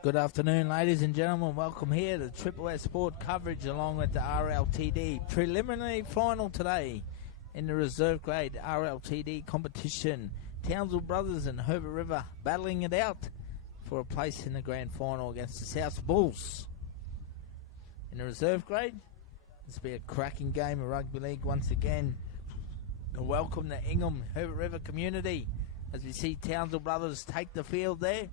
Good afternoon, ladies and gentlemen. Welcome here to Triple S Sport coverage along with the RLTD preliminary final today in the reserve grade RLTD competition. Townsel Brothers and Herbert River battling it out for a place in the grand final against the South Bulls. In the reserve grade, this will be a cracking game of rugby league once again. And welcome the Ingham Herbert River community as we see Townsel Brothers take the field there.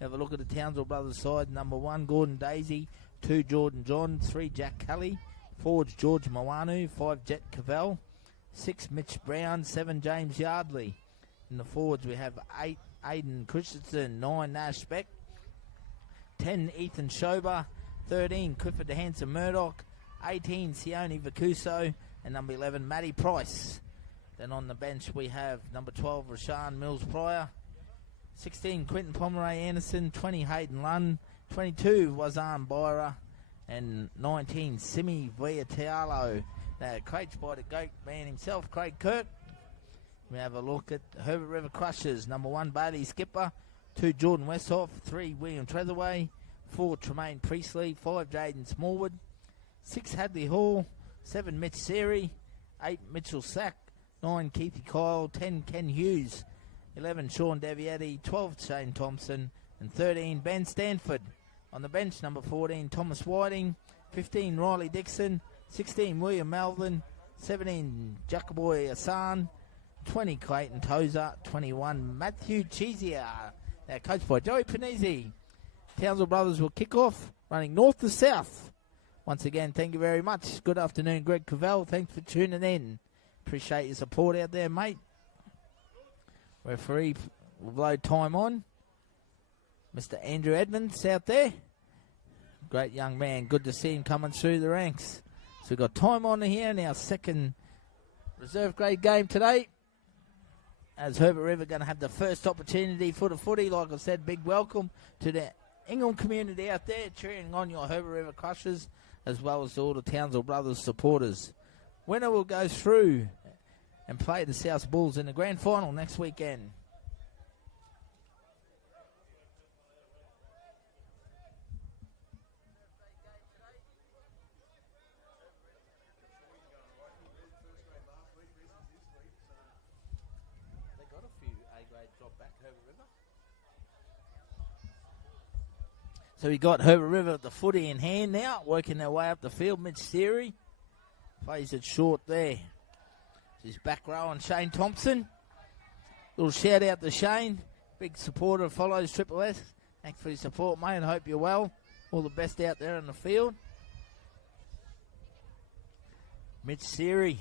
Have a look at the Townsel Brothers side. Number 1, Gordon Daisy. 2, Jordan John. 3, Jack Kelly. 4, George Mawanu. 5, Jet Cavell. 6, Mitch Brown. 7, James Yardley. In the forwards we have 8, Aidan Christensen. 9, Nash Beck. 10, Ethan Schober. 13, Clifford Hanson Murdoch. 18, Sione Vacuso. And number 11, Matty Price. Then on the bench we have number 12, Rashawn Mills Pryor. 16, Quentin Pomeroy Anderson. 20, Hayden Lunn. 22, Wazan Byra. And 19, Simi Viatialo. Now, coached by the GOAT man himself, Craig Kirk. We have a look at Herbert River Crushers. Number 1, Bailey Skipper. 2, Jordan Westhoff. 3, William Trethaway. 4, Tremaine Priestley. 5, Jaden Smallwood. 6, Hadley Hall. 7, Mitch Siri. 8, Mitchell Sack. 9, Keithy Kyle. 10, Ken Hughes. 11, Sean Davietti. 12, Shane Thompson. And 13, Ben Stanford. On the bench, number 14, Thomas Whiting. 15, Riley Dixon. 16, William Melvin. 17, Jacoboy Hassan. 20, Clayton Tozer. 21, Matthew Cheesier. Now coached by Joey Panizzi. Townsel Brothers will kick off, running north to south. Once again, thank you very much. Good afternoon, Greg Cavell. Thanks for tuning in. Appreciate your support out there, mate. Referee will blow time on. Mr. Andrew Edmonds out there. Great young man. Good to see him coming through the ranks. So we've got time on here in our second reserve grade game today. As Herbert River going to have the first opportunity for the footy. Like I said, big welcome to the Ingham community out there cheering on your Herbert River Crushers as well as all the Townsel Brothers supporters. Winner will go through and play the South Bulls in the grand final next weekend. They got a few A-grade drop back Herbert River. So we got Herbert River at the footy in hand now, working their way up the field. Mitch Siri plays it short there. His back row on Shane Thompson. Little shout out to Shane. Big supporter, follows Triple S. Thanks for your support, mate. I hope you're well. All the best out there in the field. Mitch Siri,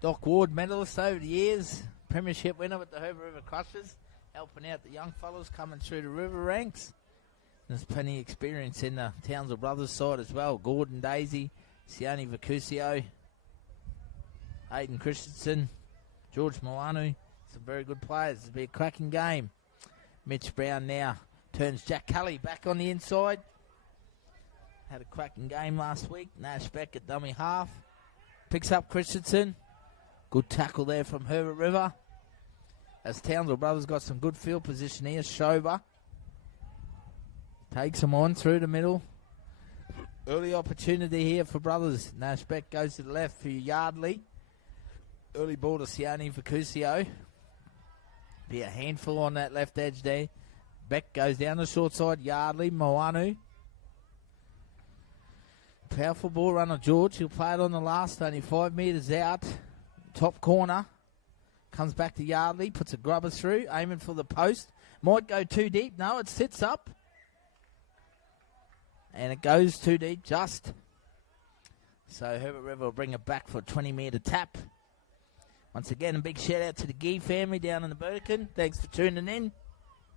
Doc Ward medalist over the years. Premiership winner with the Herbert River Crushers. Helping out the young fellas coming through the river ranks. There's plenty of experience in the Townsel Brothers side as well. Gordon Daisy, Sione Vacuso, Aidan Christensen, George Milanu. Some very good players. It'll be a cracking game. Mitch Brown now turns Jack Kelly back on the inside. Had a cracking game last week. Nash Beck at dummy half. Picks up Christensen. Good tackle there from Herbert River. As Townsel Brothers got some good field position here. Schober takes him on through the middle. Early opportunity here for Brothers. Nash Beck goes to the left for Yardley. Early ball to Sione Vacuso. Be a handful on that left edge there. Beck goes down the short side. Yardley, Moanu. Powerful ball runner George. He'll play it on the last, only 5 metres out. Top corner. Comes back to Yardley. Puts a grubber through. Aiming for the post. Might go too deep. No, it sits up. And it goes too deep just. So Herbert River will bring it back for a 20-metre tap. Once again, a big shout-out to the Gee family down in the Burdekin. Thanks for tuning in.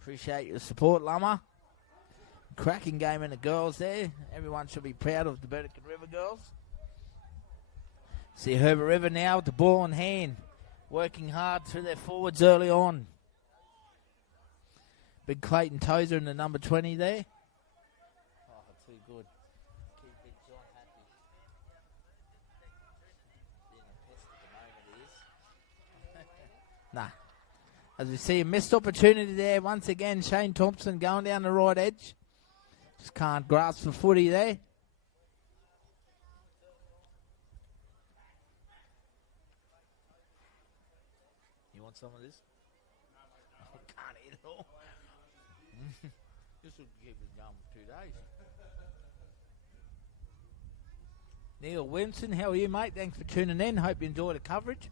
Appreciate your support, Lama. Cracking game in the girls there. Everyone should be proud of the Burdekin River girls. See Herbert River now with the ball in hand. Working hard through their forwards early on. Big Clayton Tozer in the number 20 there. Oh, too good. Keep Big John happy. Nah. As we see a missed opportunity there. Once again, Shane Thompson going down the right edge. Just can't grasp the footy there. You want some of this? I can't eat it all. This will keep us going for 2 days. Neil Williamson, how are you, mate? Thanks for tuning in. Hope you enjoy the coverage.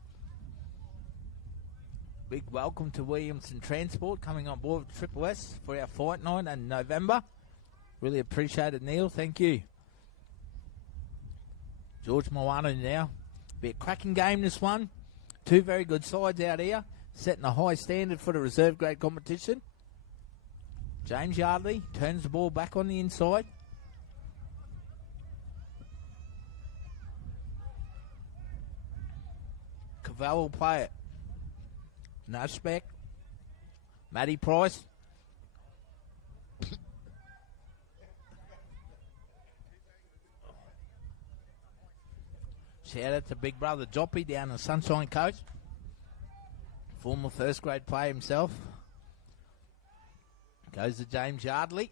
Big welcome to Williamson Transport coming on board with Triple S for our fight night in November. Really appreciate it, Neil. Thank you. George Moana now. Be a cracking game, this one. Two very good sides out here, setting a high standard for the reserve grade competition. James Yardley turns the ball back on the inside. Cavell will play it. No spec. Matty Price. Shout out to big brother Joppy down in Sunshine Coast. Former first grade player himself. Goes to James Yardley.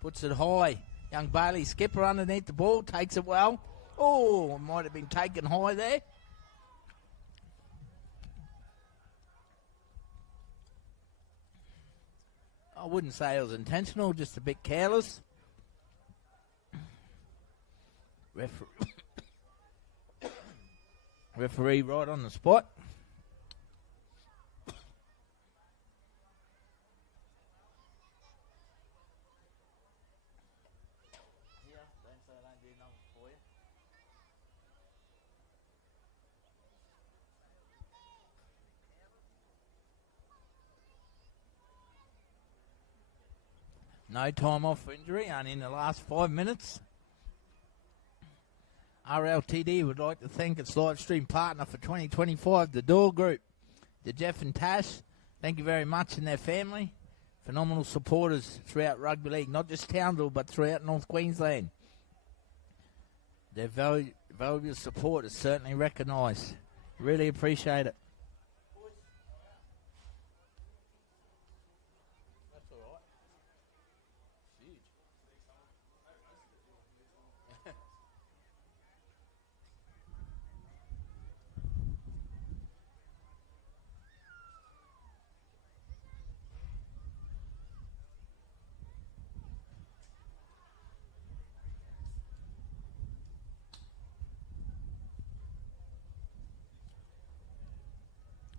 Puts it high. Young Bailey skipper underneath the ball. Takes it well. Oh, might have been taken high there. I wouldn't say it was intentional, just a bit careless. Referee right on the spot. No time off for injury, only in the last 5 minutes. RLTD would like to thank its live stream partner for 2025, the Door Group. To Jeff and Tash, thank you very much, and their family. Phenomenal supporters throughout rugby league, not just Townsville, but throughout North Queensland. Their valuable support is certainly recognised. Really appreciate it.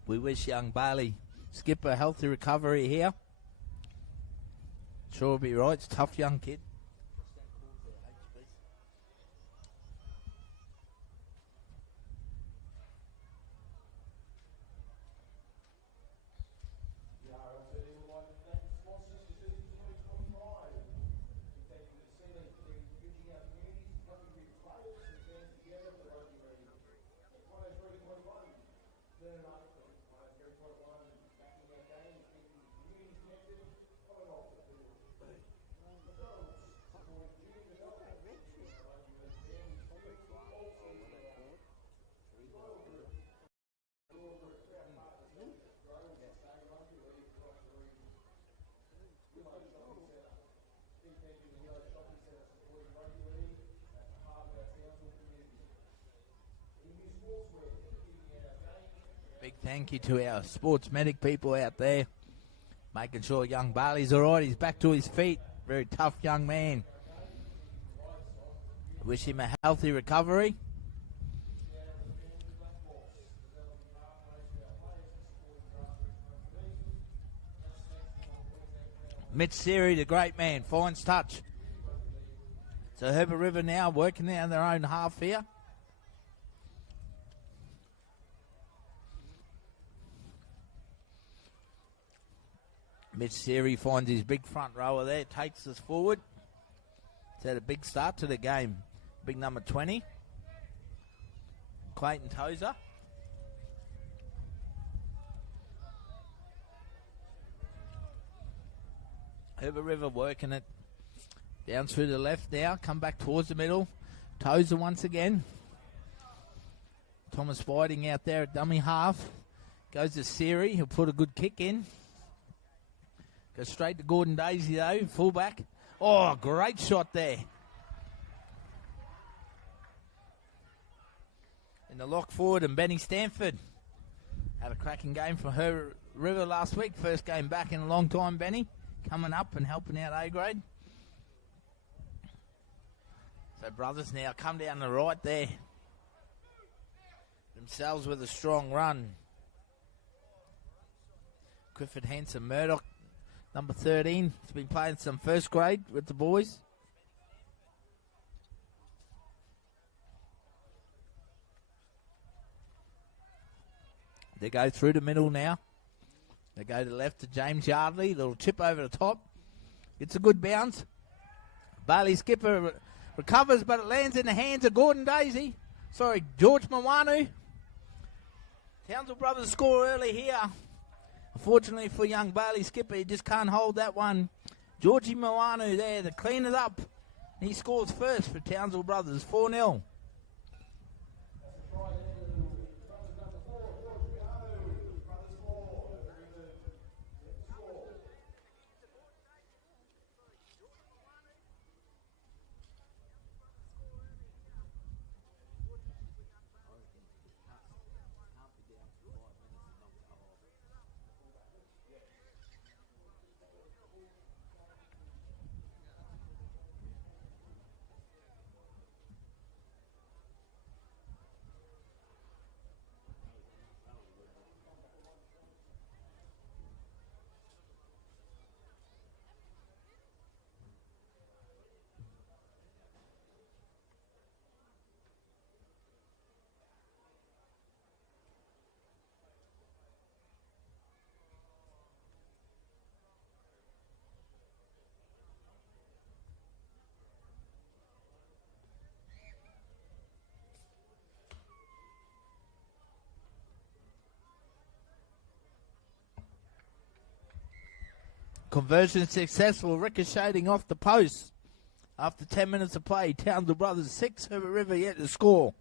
We wish young Bailey skipper a healthy recovery here. Sure will be right. It's a tough young kid. Big thank you to our sports medic people out there, making sure young Bailey's all right. He's back to his feet. Very tough young man. Wish him a healthy recovery. Mitch Siri, the great man, finds touch. So Herbert River now working down their own half here. Mitch Siri finds his big front rower there, takes us forward. It's had a big start to the game. Big number 20. Clayton Tozer. Herbert River working it down through the left now. Come back towards the middle. Tozer once again. Thomas Whiting out there at dummy half. Goes to Siri. He'll put a good kick in. Goes straight to Gordon Daisy though. Fullback. Oh, great shot there. In the lock forward, and Benny Stanford had a cracking game for Herbert River last week. First game back in a long time, Benny. Coming up and helping out A grade. So Brothers now come down the right there. Themselves with a strong run. Clifford Hanson Murdoch, number 13. He's been playing some first grade with the boys. They go through the middle now. They go to the left to James Yardley. Little chip over the top. It's a good bounce. Bailey Skipper recovers, but it lands in the hands of Gordon Daisy. Sorry, George Mawanu. Townsel Brothers score early here. Unfortunately for young Bailey Skipper, he just can't hold that one. Georgie Mawanu there to clean it up. He scores first for Townsel Brothers, 4-0. Conversion successful, ricocheting off the post. After 10 minutes of play, Townsville Brothers 6, Herbert River yet to score.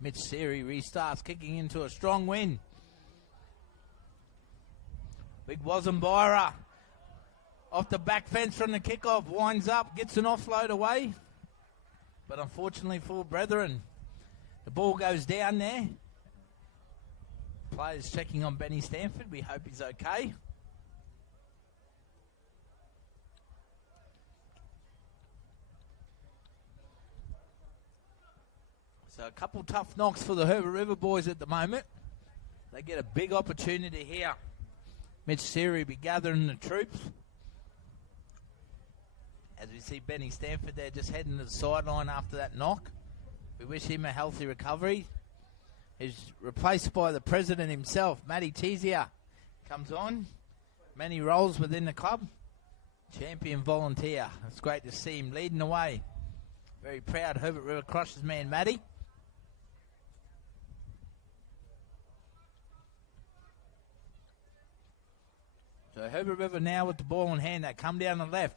Mitch Siri restarts, kicking into a strong win. Big Wasambira off the back fence from the kickoff, winds up, gets an offload away. But unfortunately for Brethren, the ball goes down there. Players checking on Benny Stanford. We hope he's okay. So a couple tough knocks for the Herbert River boys at the moment. They get a big opportunity here. Mitch Siri be gathering the troops. As we see Benny Stanford there just heading to the sideline after that knock. We wish him a healthy recovery. He's replaced by the president himself, Matty Teasier. Comes on. Many roles within the club. Champion volunteer. It's great to see him leading the way. Very proud Herbert River Crushers man, Matty. So Herbert River now with the ball in hand. They come down the left.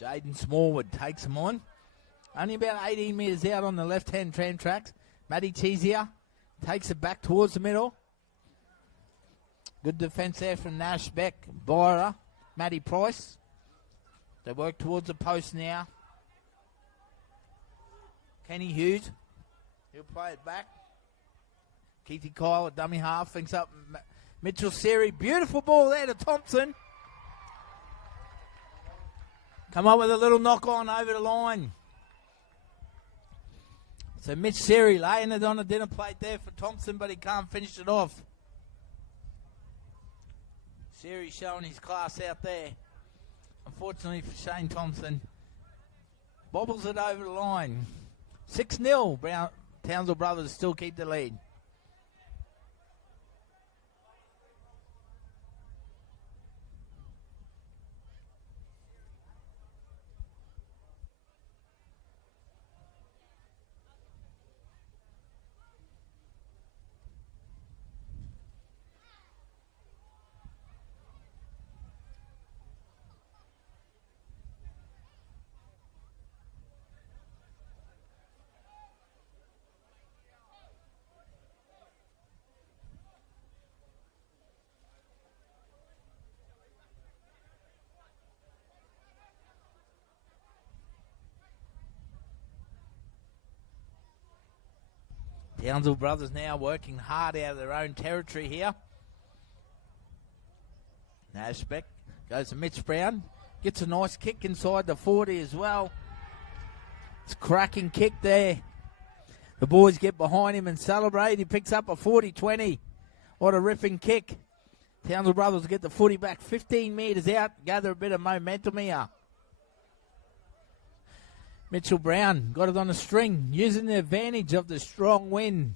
Jaden Smallwood takes him on. Only about 18 metres out on the left-hand tram tracks. Matty Teasier takes it back towards the middle. Good defence there from Nash, Beck, Byra, Matty Price. They work towards the post now. Kenny Hughes. He'll play it back. Keithy Kyle at dummy half. Thinks up Mitchell Siri. Beautiful ball there to Thompson. Come up with a little knock on over the line. So Mitch Siri laying it on a dinner plate there for Thompson, but he can't finish it off. Siri showing his class out there. Unfortunately for Shane Thompson. Bobbles it over the line. 6-0. Townsville Brothers still keep the lead. Townsel Brothers now working hard out of their own territory here. No spec. Goes to Mitch Brown. Gets a nice kick inside the 40 as well. It's a cracking kick there. The boys get behind him and celebrate. He picks up a 40-20. What a ripping kick. Townsel Brothers get the footy back 15 metres out. Gather a bit of momentum here. Mitchell Brown got it on a string, using the advantage of the strong wind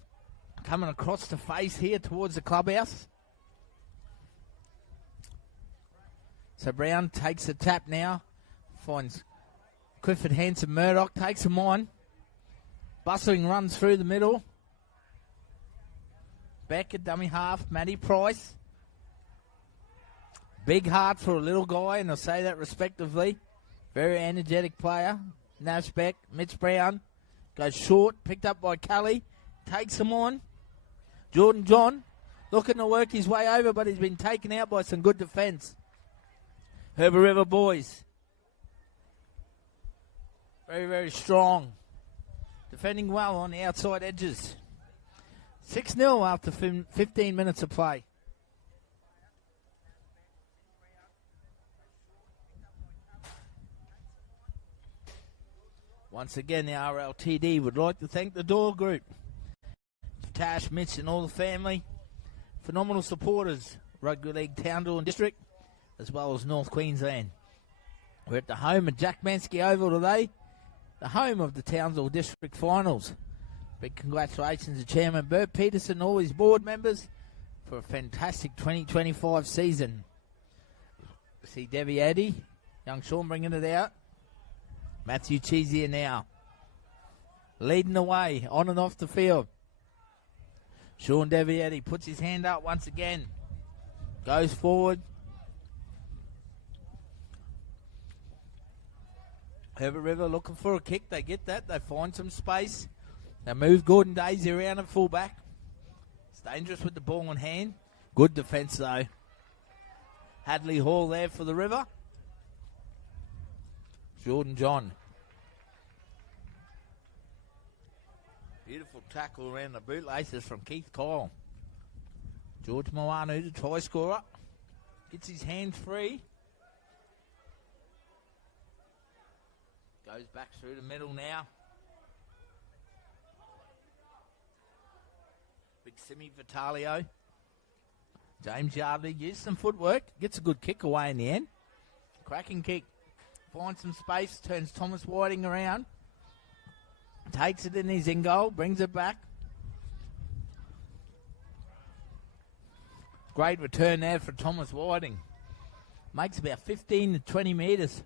coming across the face here towards the clubhouse. So Brown takes the tap now, finds Clifford Hanson Murdoch, takes him on. Bustling runs through the middle. Back at dummy half, Matty Price. Big heart for a little guy, and I'll say that respectively. Very energetic player. Nash back, Mitch Brown goes short, picked up by Kelly, takes him on. Jordan John looking to work his way over, but he's been taken out by some good defence. Herbert River boys, very, very strong. Defending well on the outside edges. 6-0 after 15 minutes of play. Once again, the RLTD would like to thank the Doyle Group, Tash, Mitch and all the family, phenomenal supporters, Rugby League Townsville and District, as well as North Queensland. We're at the home of Jack Mansky Oval today, the home of the Townsville District Finals. Big congratulations to Chairman Bert Peterson and all his board members for a fantastic 2025 season. See Debbie Addy, young Sean bringing it out. Matthew Cheesier now, leading the way on and off the field. Sean Devietti puts his hand up once again, goes forward. Herbert River looking for a kick. They get that. They find some space. They move Gordon Daisy around at fullback. It's dangerous with the ball in hand. Good defence though. Hadley Hall there for the River. Jordan John. Beautiful tackle around the bootlaces from Keith Kyle. George Moanu, the try scorer. Gets his hands free. Goes back through the middle now. Big Simi Vitalio. James Yardley used some footwork. Gets a good kick away in the end. Cracking kick. Finds some space, turns Thomas Whiting around. Takes it in his in goal, brings it back. Great return there for Thomas Whiting. Makes about 15 to 20 metres.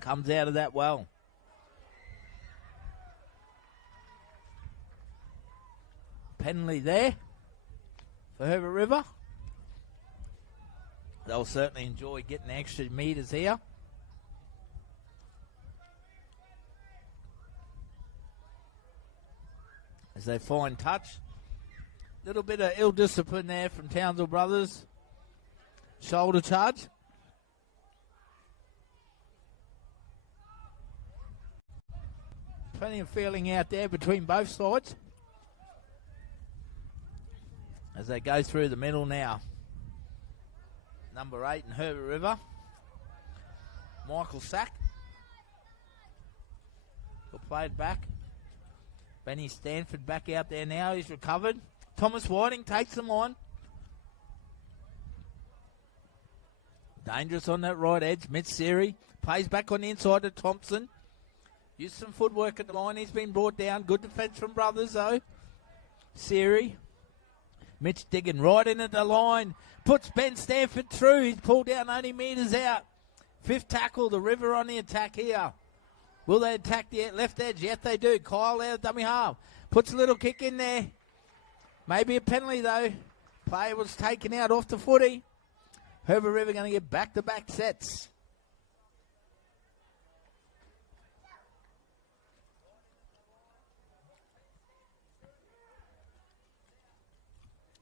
Comes out of that well. Penalty there for Herbert River. They'll certainly enjoy getting extra metres here. As they find touch. Little bit of ill discipline there from Townsel Brothers. Shoulder charge. Plenty of feeling out there between both sides. As they go through the middle now. Number 8 in Herbert River. Michael Sack. Will play it back. Benny Stanford back out there now. He's recovered. Thomas Whiting takes them on. Dangerous on that right edge. Mitch Siri plays back on the inside to Thompson. Used some footwork at the line. He's been brought down. Good defence from Brothers though. Siri. Mitch digging right in at the line. Puts Ben Stanford through. He's pulled down only metres out. Fifth tackle. The River on the attack here. Will they attack the left edge? Yes, they do. Kyle out of dummy half. Puts a little kick in there. Maybe a penalty, though. Player was taken out off the footy. Herbert River going to get back-to-back sets.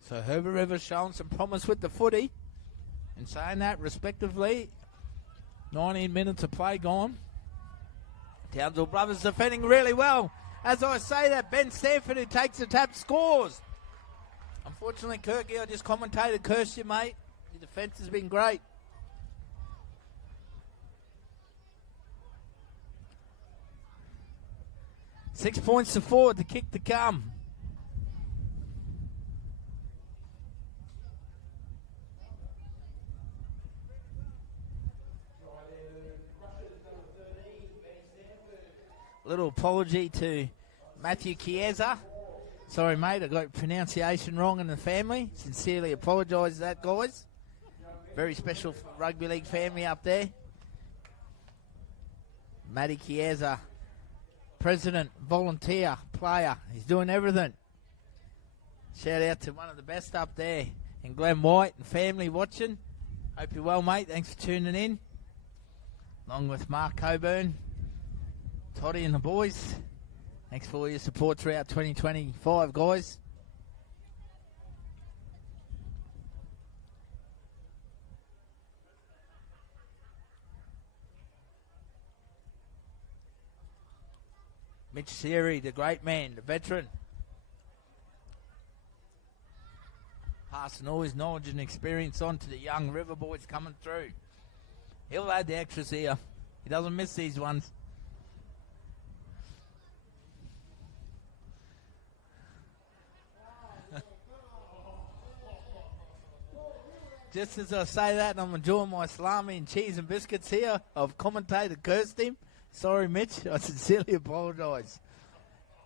So Herbert River showing some promise with the footy. And saying that, respectively, 19 minutes of play gone. Townsville Brothers defending really well. As I say that, Ben Stanford, who takes the tap, scores. Unfortunately, Kirky, I just commentated, curse you, mate. Your defence has been great. Six points to forward, the kick to come. Little apology to Matthew Chiesa. Sorry, mate, I got pronunciation wrong in the family. Sincerely apologise for that, guys. Very special rugby league family up there. Matty Chiesa, president, volunteer, player. He's doing everything. Shout out to one of the best up there. And Glenn White and family watching. Hope you're well, mate. Thanks for tuning in. Along with Mark Coburn, Toddy and the boys. Thanks for all your support throughout 2025, guys. Mitch Siri, the great man, the veteran. Passing all his knowledge and experience on to the young River boys coming through. He'll add the extras here. He doesn't miss these ones. Just as I say that, I'm enjoying my salami and cheese and biscuits here. I've commentated, cursed him. Sorry, Mitch. I sincerely apologise.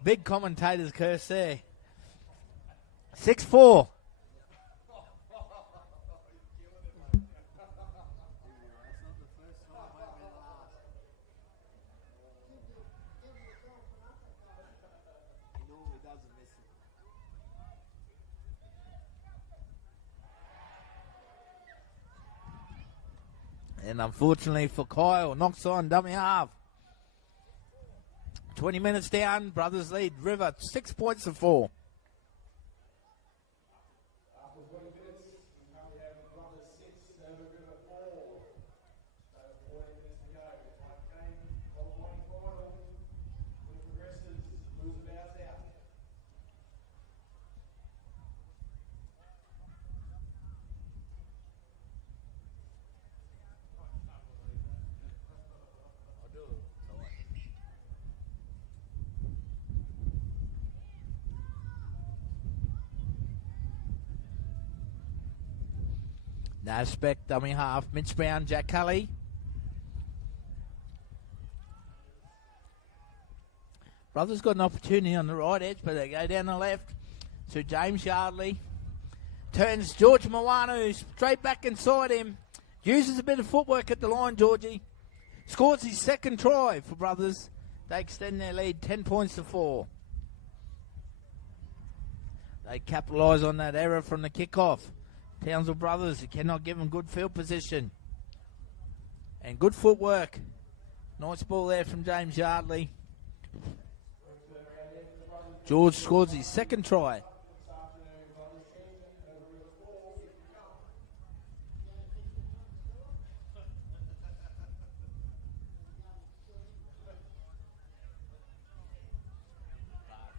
Big commentator's curse there. 6-4. And unfortunately for Kyle, knocks on dummy half. 20 minutes down, Brothers lead River 6 points to 4. After 20 minutes, we currently have Brothers 6, Herbert River 4. So 14 minutes to go. Five game, qualifying final. With progressives, moves about out. No spec, dummy half. Mitch Brown, Jack Cully. Brothers got an opportunity on the right edge, but they go down the left to James Yardley. Turns George Mawanu straight back inside him. Uses a bit of footwork at the line, Georgie. Scores his second try for Brothers. They extend their lead 10 points to 4. They capitalise on that error from the kickoff. Townsel Brothers, you cannot give them good field position. And good footwork. Nice ball there from James Yardley. George scores his second try.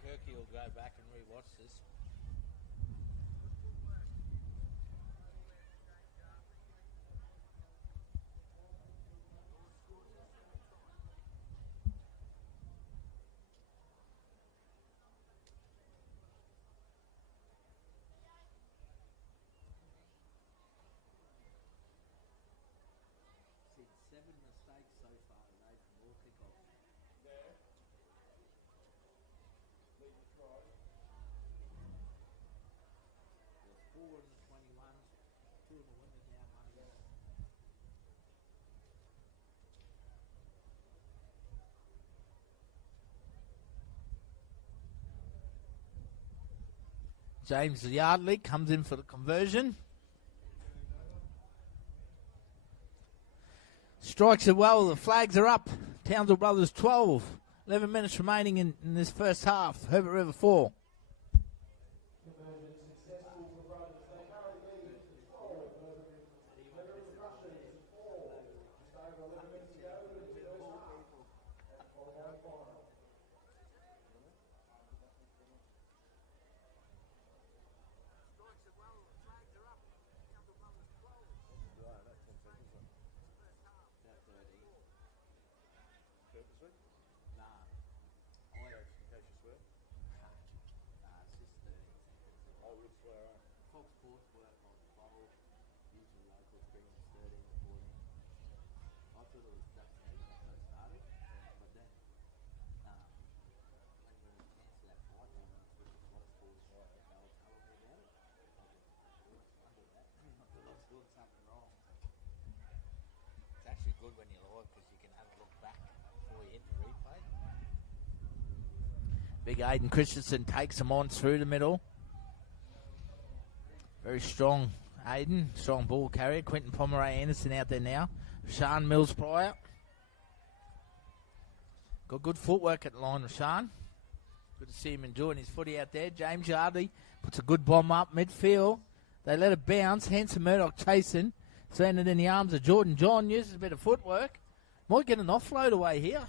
Kirky will go back and re-watch this. James Yardley comes in for the conversion. Strikes it well. The flags are up. Townsville Brothers 12. 11 minutes remaining in this first half. Herbert River 4. too good when you're live because you can have a look back before you hit the replay. Big Aiden Christensen takes him on through the middle. Very strong Aiden, strong ball carrier. Quentin Pomeray Anderson out there now. Sean Mills Pryor. Got good footwork at the line, Rashaan. Good to see him enjoying his footy out there. James Yardley puts a good bomb up midfield. They let it bounce. Hanson Murdoch chasing. Sending it in the arms of Jordan John. Uses a bit of footwork. Might get an offload away here.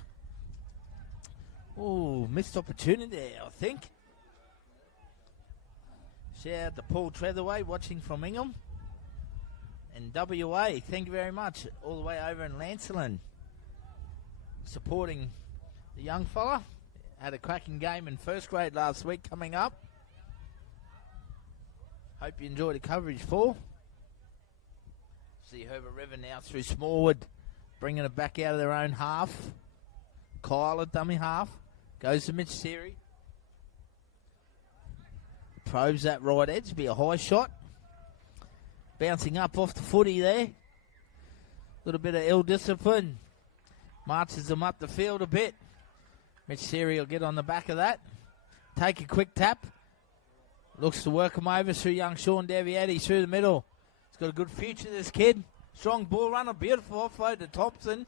Oh, missed opportunity there, I think. Shout out to Paul Treatherway watching from Ingham. And WA, thank you very much. All the way over in Lancelin. Supporting the young fella. Had a cracking game in first grade last week coming up. Hope you enjoyed the coverage, Paul. See Herbert River now through Smallwood. Bringing it back out of their own half. Kyle at dummy half. Goes to Mitch Siri. Probes that right edge. Be a high shot. Bouncing up off the footy there. Little bit of ill discipline. Marches them up the field a bit. Mitch Siri will get on the back of that. Take a quick tap. Looks to work him over through young Sean Davietti through the middle. He's got a good future, this kid. Strong ball runner. Beautiful offload to Thompson.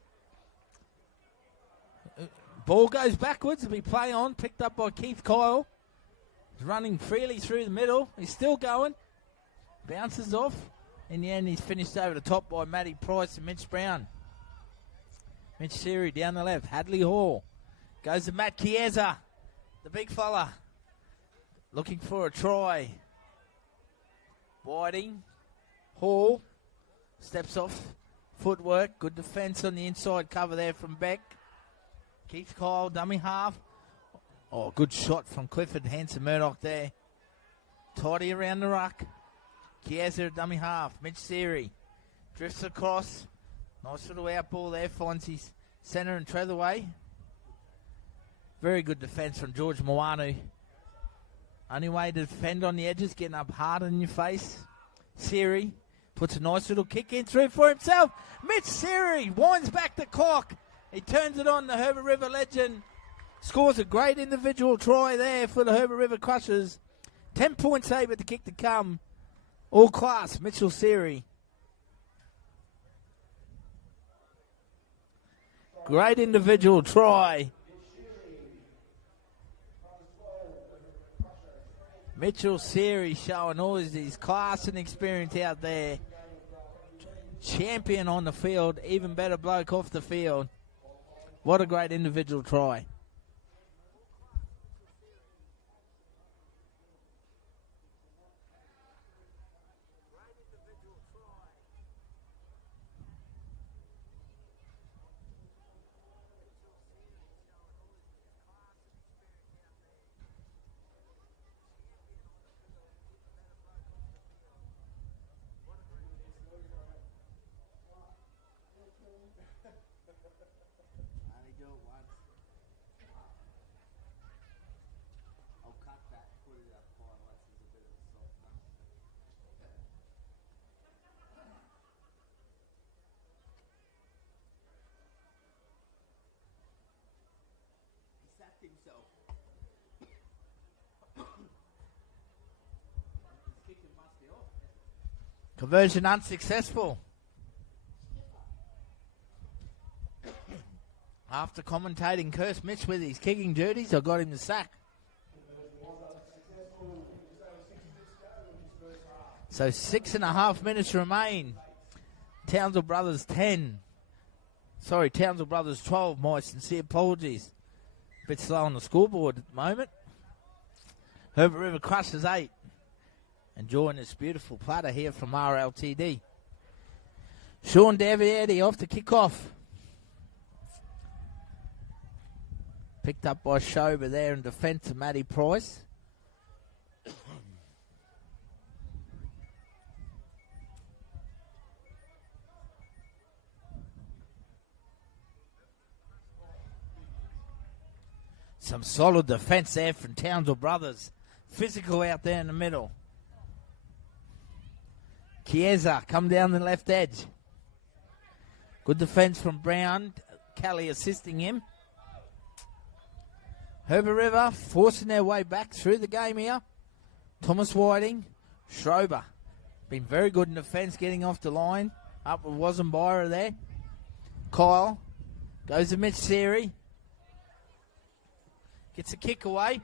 Ball goes backwards. It'll be play on. Picked up by Keith Kyle. He's running freely through the middle. He's still going. Bounces off. In the end, he's finished over the top by Matty Price and Mitch Brown. Mitch Siri down the left. Hadley Hall. Goes to Matt Chiesa, the big fella. Looking for a try. Whiting. Hall. Steps off. Footwork. Good defence on the inside cover there from Beck. Keith Kyle, dummy half. Oh, good shot from Clifford Hanson Murdoch there. Tidy around the ruck. Chiesa, dummy half. Mitch Siri drifts across. Nice little out ball there. Finds his centre and Treatherway. Very good defence from George Moanu. Only way to defend on the edges, getting up hard in your face. Siri puts a nice little kick in through for himself. Mitch Siri winds back the clock. He turns it on, the Herbert River legend. Scores a great individual try there for the Herbert River Crushers. 10 points save with the kick to come. All class, Mitchell Siri. Great individual try. Mitchell Siri showing all his class and experience out there. Champion on the field, even better bloke off the field. What a great individual try. Himself. Conversion unsuccessful. After commentating Curse Mitch with his kicking duties, I got him the sack. So 6.5 minutes remain. Townsel Brothers 10. Sorry, Townsel Brothers 12. My sincere apologies. Bit slow on the scoreboard at the moment. Herbert River Crushers 8. Enjoying this beautiful platter here from RLTD. Sean Davietti off the kickoff. Picked up by Schober there in defence of Matty Price. Some solid defence there from Townsel Brothers. Physical out there in the middle. Chiesa come down the left edge. Good defense from Brown. Kelly assisting him. Herbert River forcing their way back through the game here. Thomas Whiting. Schrober. Been very good in defense, getting off the line. Up with Wazenbyra there. Kyle. Goes to Mitch Siri. Gets a kick away.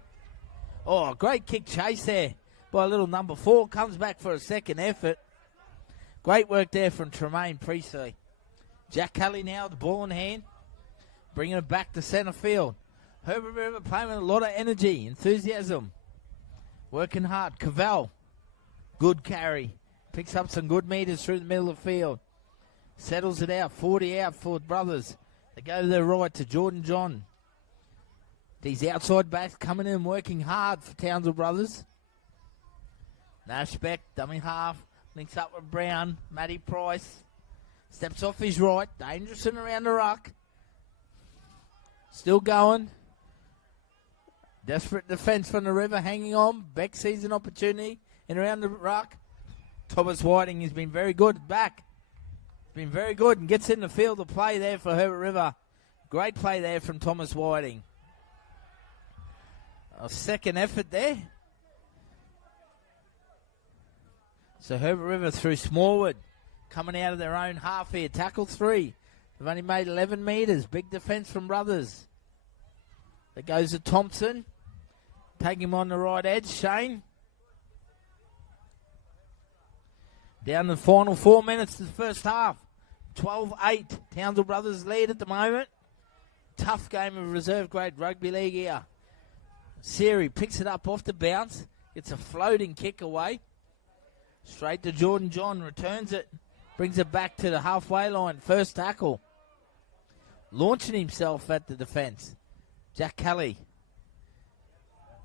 Oh, great kick chase there by little number 4. Comes back for a second effort. Great work there from Tremaine Priestley. Jack Kelly now, the ball in hand. Bringing it back to centre field. Herbert River playing with a lot of energy, enthusiasm. Working hard. Cavell. Good carry. Picks up some good meters through the middle of the field. Settles it out. 40 out for the Brothers. They go to their right to Jordan John. These outside backs coming in working hard for Townsel Brothers. Nash Beck, dummy half. Links up with Brown. Matty Price. Steps off his right. Dangerous and around the ruck. Still going. Desperate defence from the River hanging on. Beck sees an opportunity in around the ruck. Thomas Whiting has been very good back. Been very good and gets in the field of play there for Herbert River. Great play there from Thomas Whiting. A second effort there. So Herbert River through Smallwood. Coming out of their own half here. Tackle 3. They've only made 11 metres. Big defence from Brothers. That goes to Thompson. Take him on the right edge. Shane. Down the final 4 minutes of the first half. 12-8. Townsel Brothers lead at the moment. Tough game of reserve grade rugby league here. Siri picks it up off the bounce. It's a floating kick away. Straight to Jordan John. Returns it. Brings it back to the halfway line. First tackle. Launching himself at the defence. Jack Kelly.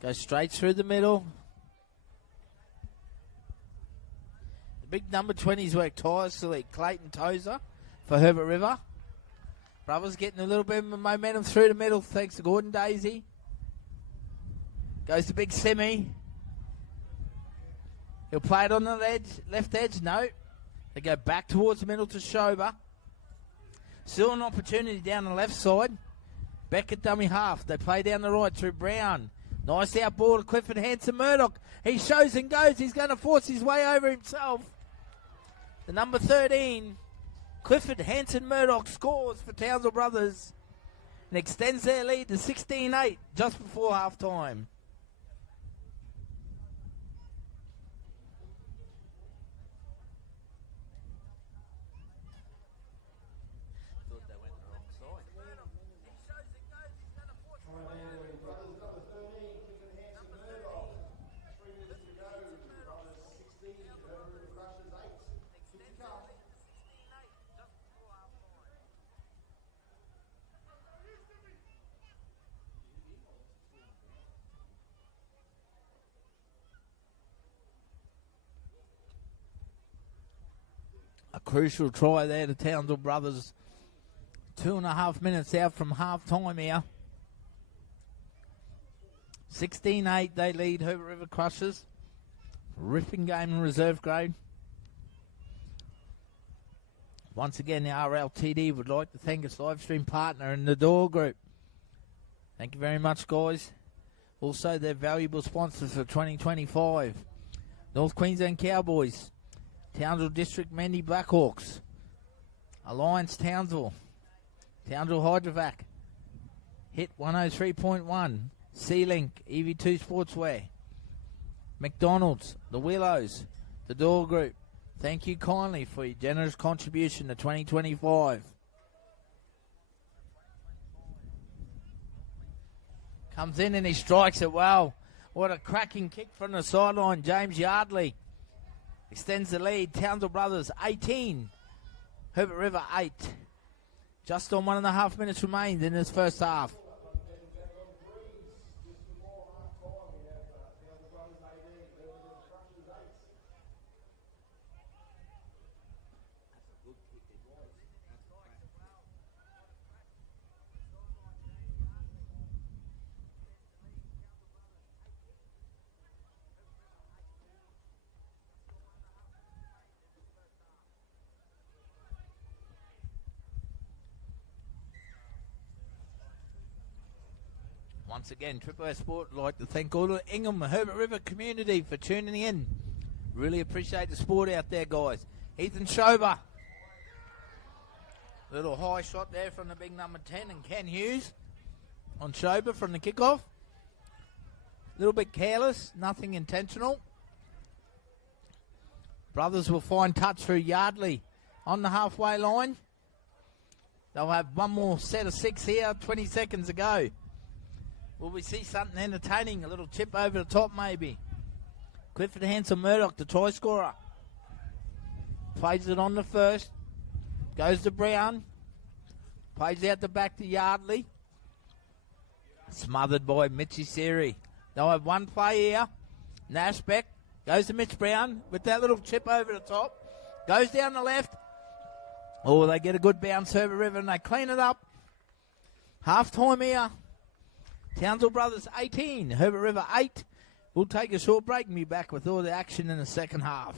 Goes straight through the middle. The big number 20s work tirelessly. Clayton Tozer for Herbert River. Brothers getting a little bit of momentum through the middle thanks to Gordon Daisy. Goes to Big Simi. He'll play it on the edge, left edge. No. They go back towards the middle to Schober. Still an opportunity down the left side. Beckett dummy half. They play down the right through Brown. Nice out ball to Clifford Hanson-Murdoch. He shows and goes. He's going to force his way over himself. The number 13, Clifford Hanson-Murdoch, scores for Townsel Brothers and extends their lead to 16-8 just before half-time. A crucial try there to Townsel Brothers. 2.5 minutes out from half-time here. 16-8, they lead Herbert River Crushers. Ripping game in reserve grade. Once again, the RLTD would like to thank its live stream partner in the Door Group. Thank you very much, guys. Also, their valuable sponsors for 2025. North Queensland Cowboys. Townsville District Mendy Blackhawks. Alliance Townsville. Townsville Hydrovac. Hit 103.1. C-Link. EV2 Sportswear. McDonald's. The Willows. The Door Group. Thank you kindly for your generous contribution to 2025. Comes in and he strikes it well. What a cracking kick from the sideline. James Yardley extends the lead. Townsel Brothers 18. Herbert River 8. Just on 1.5 minutes remained in this first half. Once again, Triple S Sport would like to thank all the Ingham Herbert River community for tuning in. Really appreciate the sport out there, guys. Ethan Schober. Little high shot there from the big number 10 and Ken Hughes on Schober from the kickoff. A little bit careless, nothing intentional. Brothers will find touch through Yardley on the halfway line. They'll have one more set of 6 here, 20 seconds to go. Will we see something entertaining? A little chip over the top maybe. Clifford Hanson Murdoch, the try scorer. Plays it on the first. Goes to Brown. Plays out the back to Yardley. Smothered by Mitch Siri. They'll have one play here. Nash back. Goes to Mitch Brown with that little chip over the top. Goes down the left. Oh, they get a good bounce, Herbert River, and they clean it up. Half time here. Townsel Brothers 18, Herbert River 8. We'll take a short break and be back with all the action in the second half.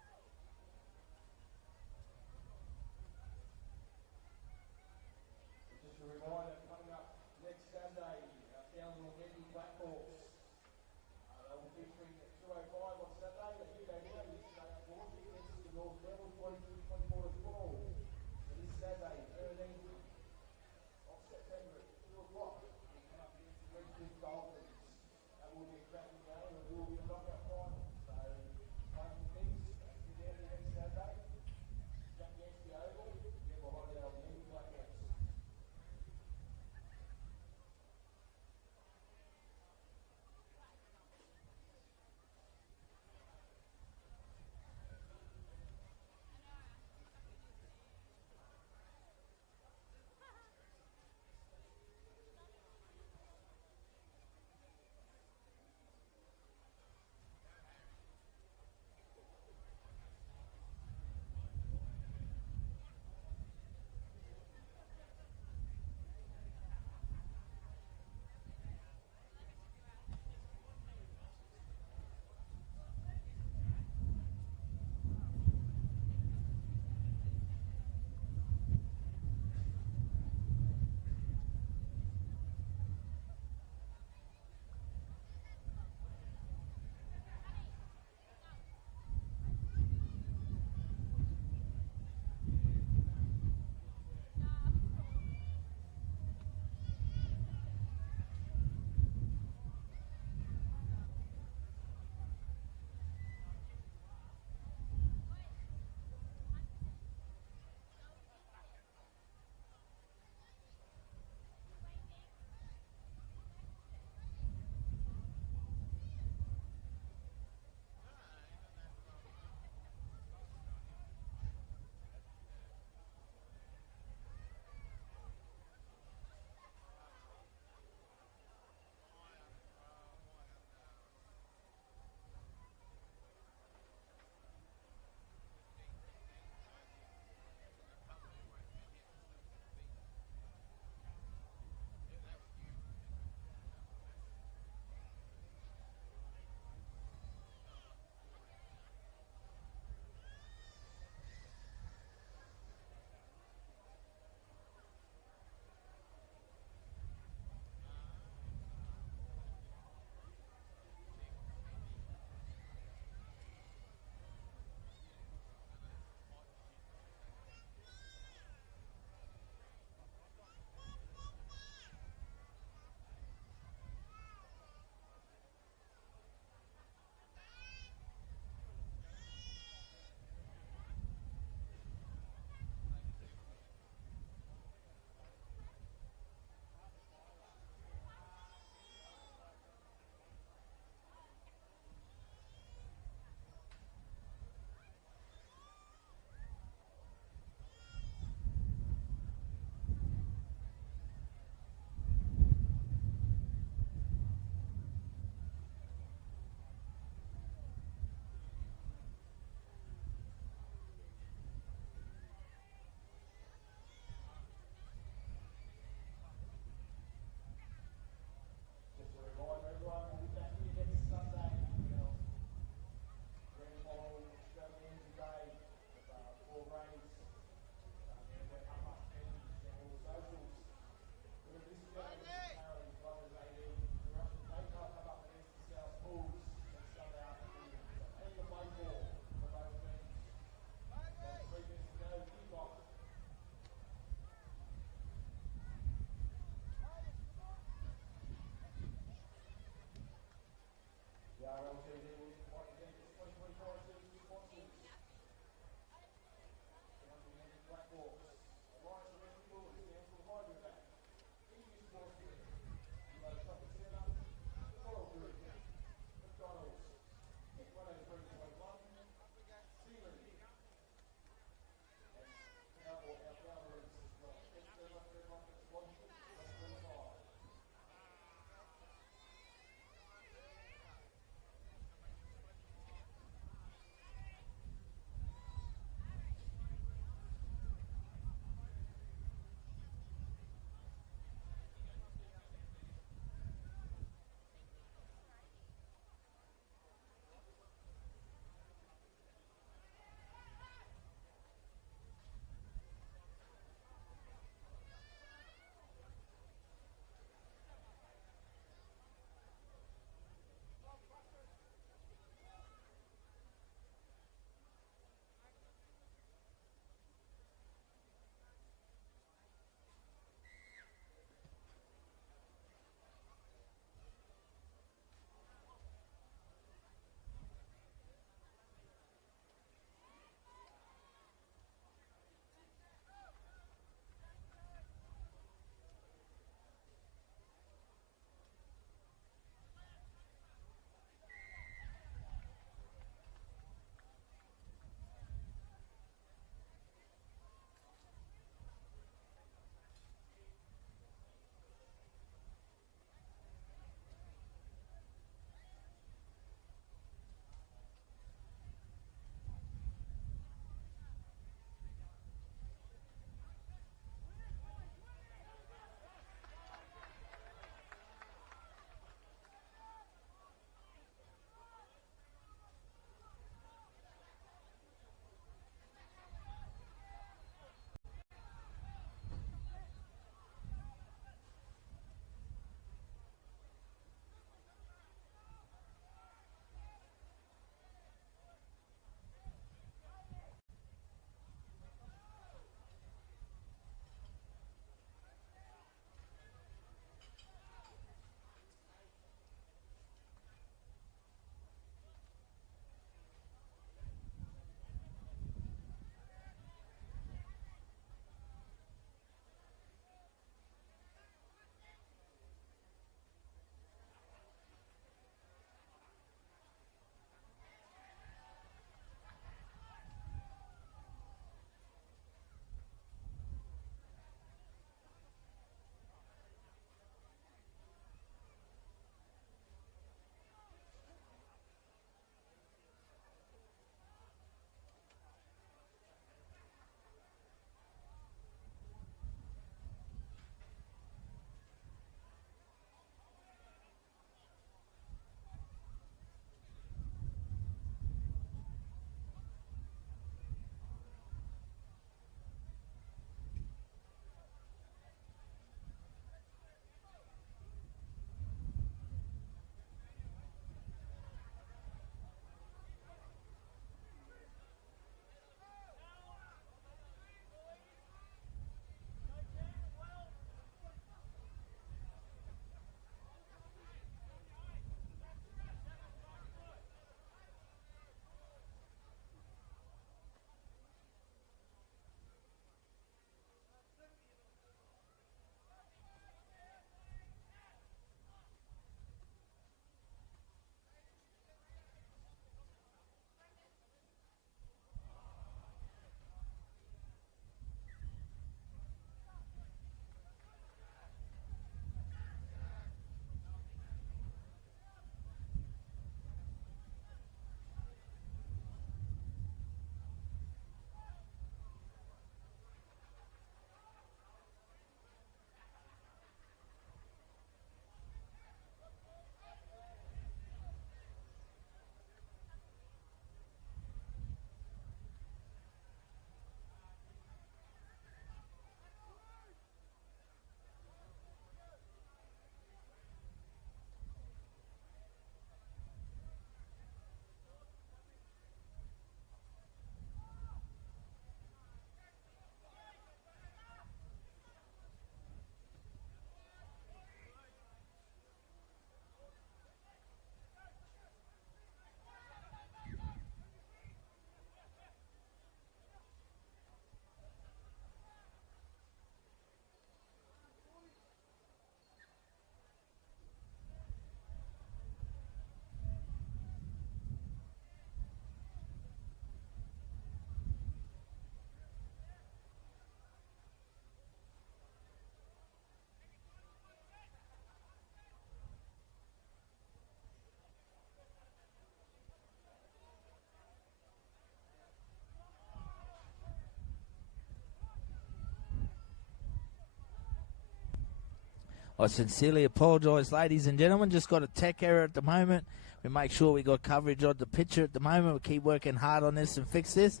I sincerely apologise, ladies and gentlemen. Just got a tech error at the moment. We make sure we got coverage on the picture at the moment. We keep working hard on this and fix this.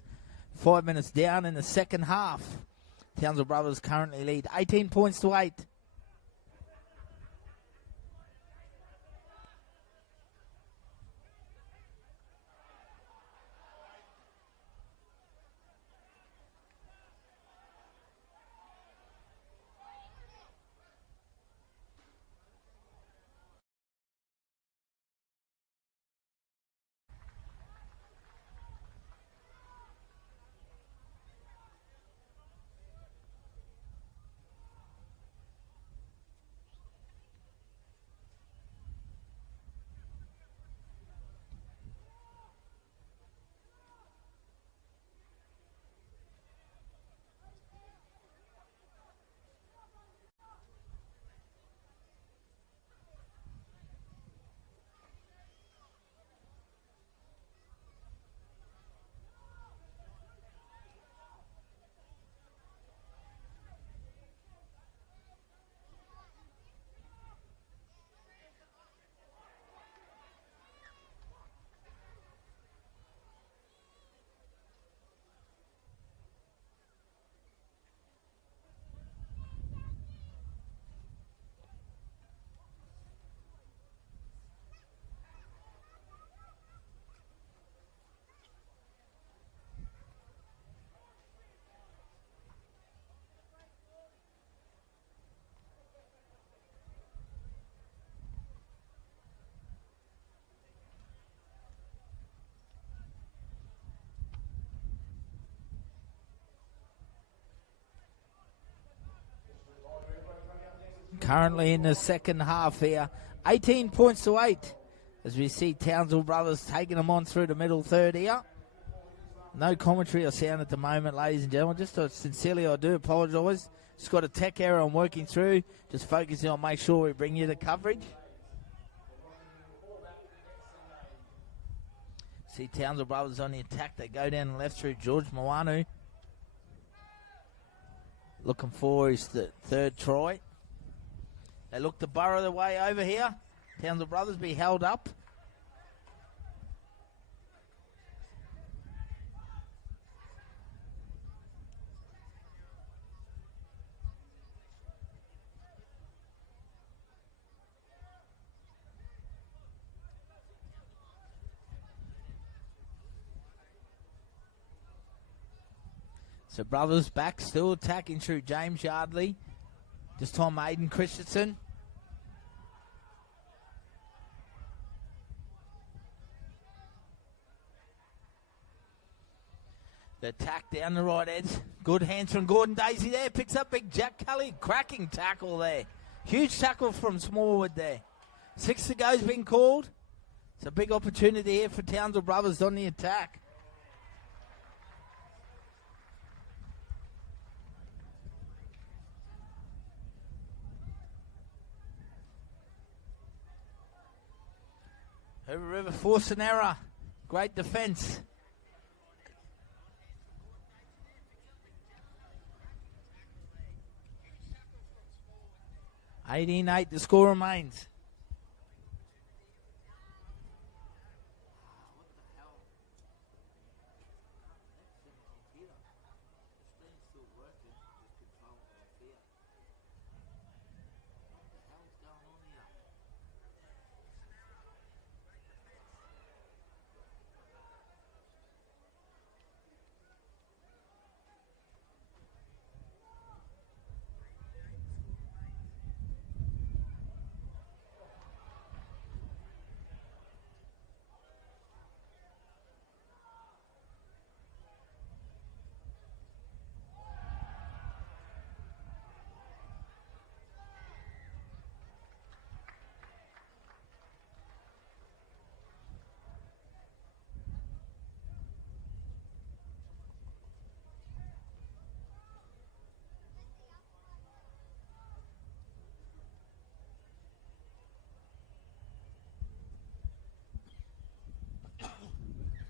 5 minutes down in the second half. Townsel Brothers currently lead 18 points to 8. Currently in the second half here, 18 points to 8. As we see Townsel Brothers taking them on through the middle third here. No commentary or sound at the moment, ladies and gentlemen. Just sincerely, I do apologise. Just got a tech error I'm working through. Just focusing on make sure we bring you the coverage. See Townsel Brothers on the attack. They go down the left through George Moanu. Looking for his third try. They look to burrow their way over here. Townsel Brothers be held up. So Brothers back, still attacking through James Yardley. This time Aiden Christensen. The attack down the right edge. Good hands from Gordon Daisy there. Picks up big Jack Kelly. Cracking tackle there. Huge tackle from Smallwood there. 6 to go's been called. It's a big opportunity here for Townsel Brothers on the attack. Herbert River forced an error. Great defence. 18-8, the score remains.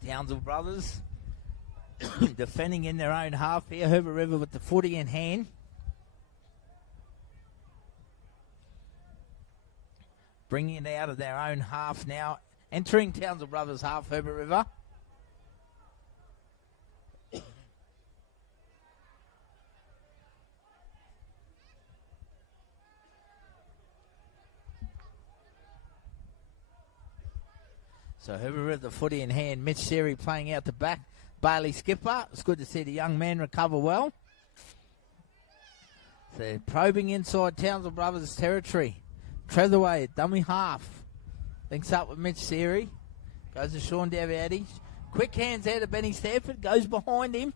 Townsel Brothers defending in their own half here. Herbert River with the footy in hand. bringing it out of their own half now. Entering Townsel Brothers half, Herbert River. So Herbert with the footy in hand. Mitch Siri playing out the back. Bailey skipper. It's good to see the young man recover well. So probing inside Townsel Brothers territory. Treatherway, dummy half. Links up with Mitch Siri. Goes to Sean Daviati. Quick hands out to Benny Stanford. Goes behind him.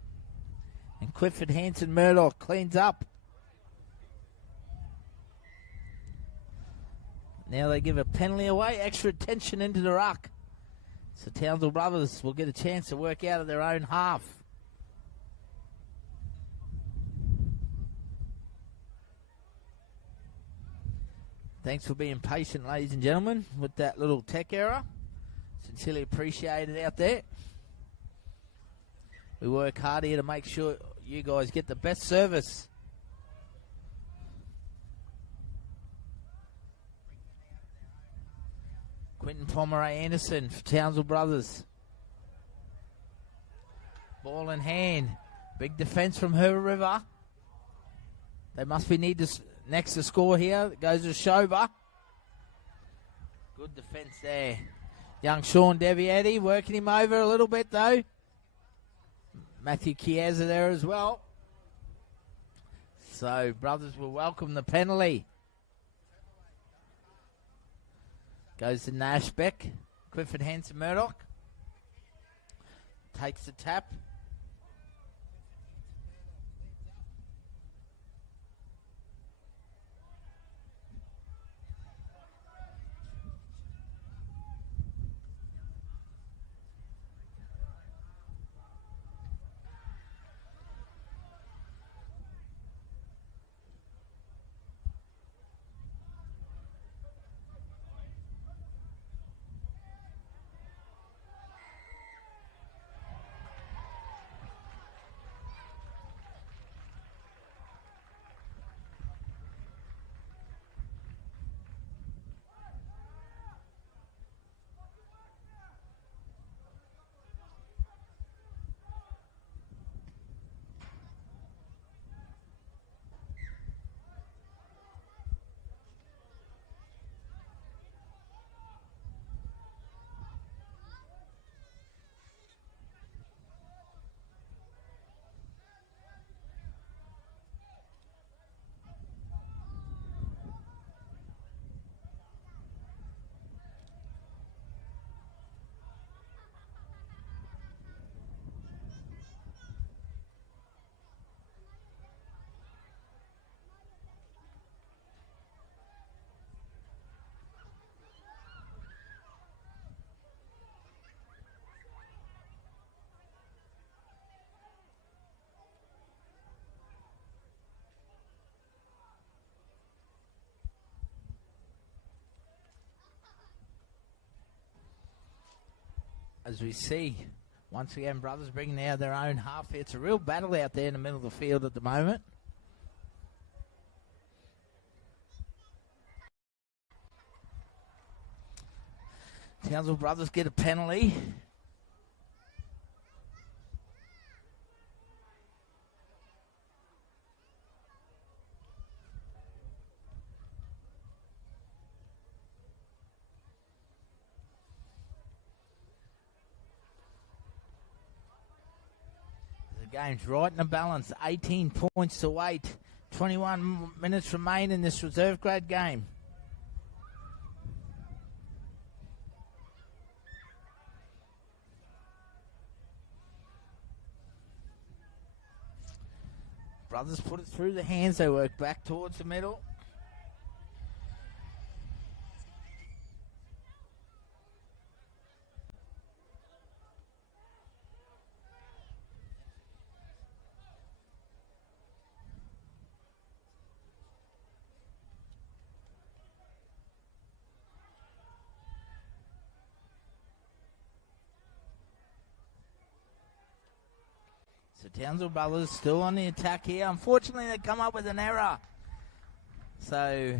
And Clifford Hanson Murdoch cleans up. Now they give a penalty away. Extra attention into the ruck. So Townsel Brothers will get a chance to work out of their own half. Thanks for being patient, ladies and gentlemen, with that little tech error. Sincerely appreciate it out there. We work hard here to make sure you guys get the best service. Quentin Pomeray Anderson for Townsel Brothers. Ball in hand. Big defence from Herbert River. They must be next to score here. It goes to Shover. Good defence there. Young Sean Deviati working him over a little bit though. Matthew Chiazza there as well. So Brothers will welcome the penalty. Goes to Nash Beck. Clifford Hanson Murdoch. Takes the tap. As we see, once again, Brothers bringing out their own half. It's a real battle out there in the middle of the field at the moment. Townsville Brothers get a penalty. Game's right in the balance. 18 points to 8. 21 minutes remain in this reserve grade game. Brothers put it through the hands. They work back towards the middle. So Townsville Brothers still on the attack here. Unfortunately, they come up with an error. So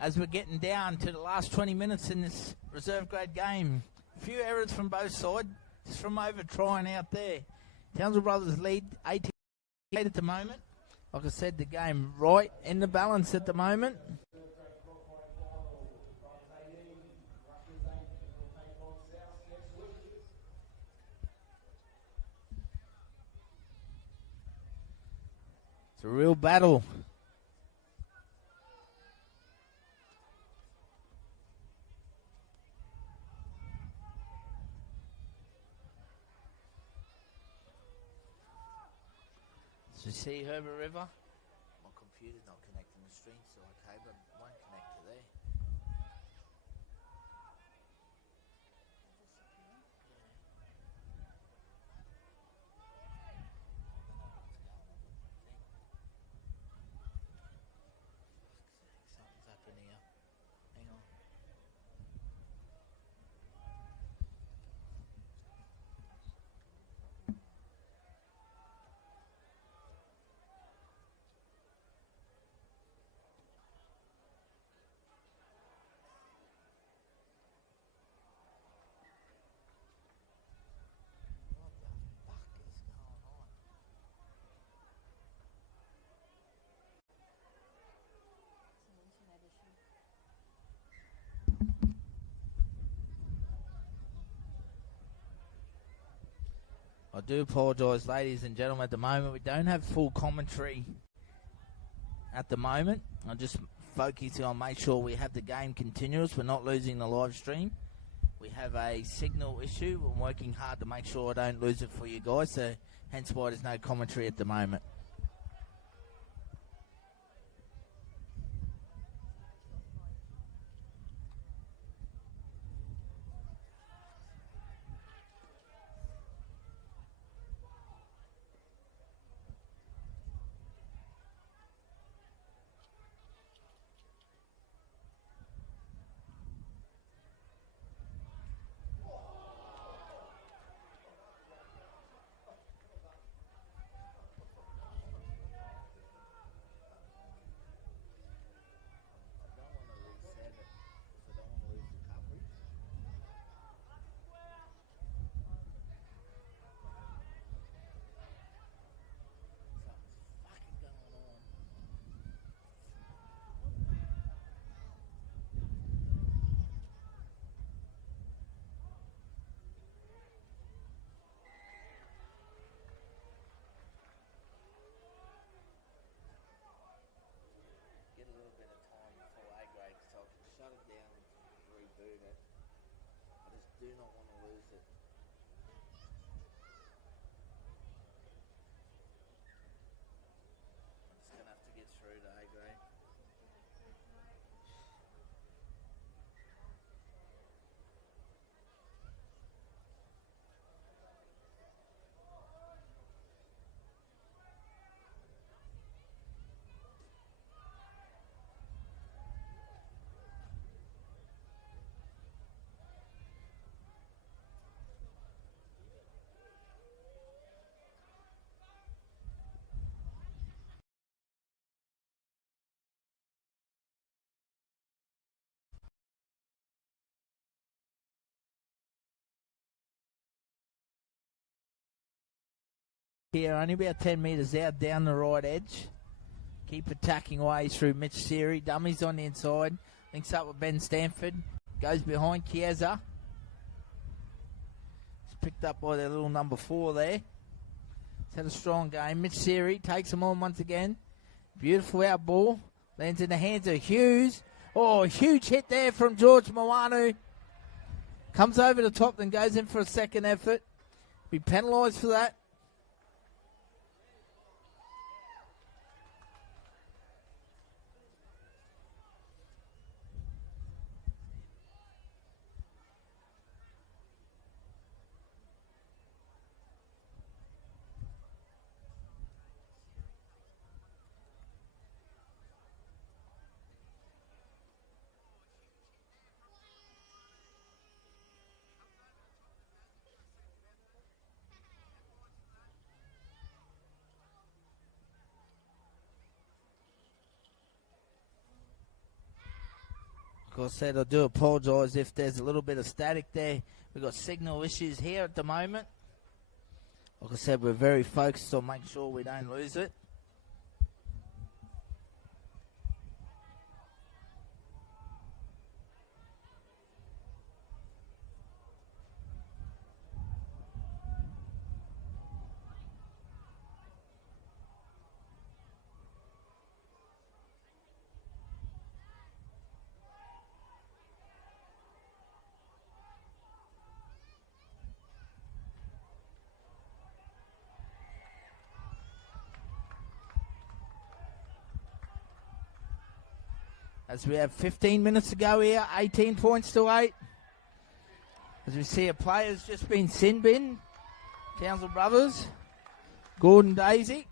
as we're getting down to the last 20 minutes in this reserve grade game. A few errors from both sides, just from over trying out there. Townsel Brothers lead 18 at the moment. Like I said, the game right in the balance at the moment. It's a real battle. So you see Herbert River? My computer's not connecting the stream, so okay, but it won't connect to there. Something's happening here. Hang on. What the fuck is going on? I do apologise, ladies and gentlemen. At the moment, we don't have full commentary. At the moment, I'm just focusing on make sure we have the game continuous. We're not losing the live stream. We have a signal issue. I'm working hard to make sure I don't lose it for you guys. So, hence why there's no commentary at the moment. Do not want to lose it. I'm just going to have to get through to A grade. Here, only about 10 metres out, down the right edge. Keep attacking away through Mitch Siri. Dummies on the inside. Links up with Ben Stanford. Goes behind Chiesa. It's picked up by their little number 4 there. He's had a strong game. Mitch Siri takes them on once again. Beautiful out ball. Lands in the hands of Hughes. Oh, huge hit there from George Mawanu. Comes over the top, then goes in for a second effort. Be penalised for that. I said, I do apologise if there's a little bit of static there. We've got signal issues here at the moment. Like I said, we're very focused on making sure we don't lose it. As we have 15 minutes to go here, 18 points to 8. As we see a player's just been sin bin. Townsel Brothers, Gordon Daisy.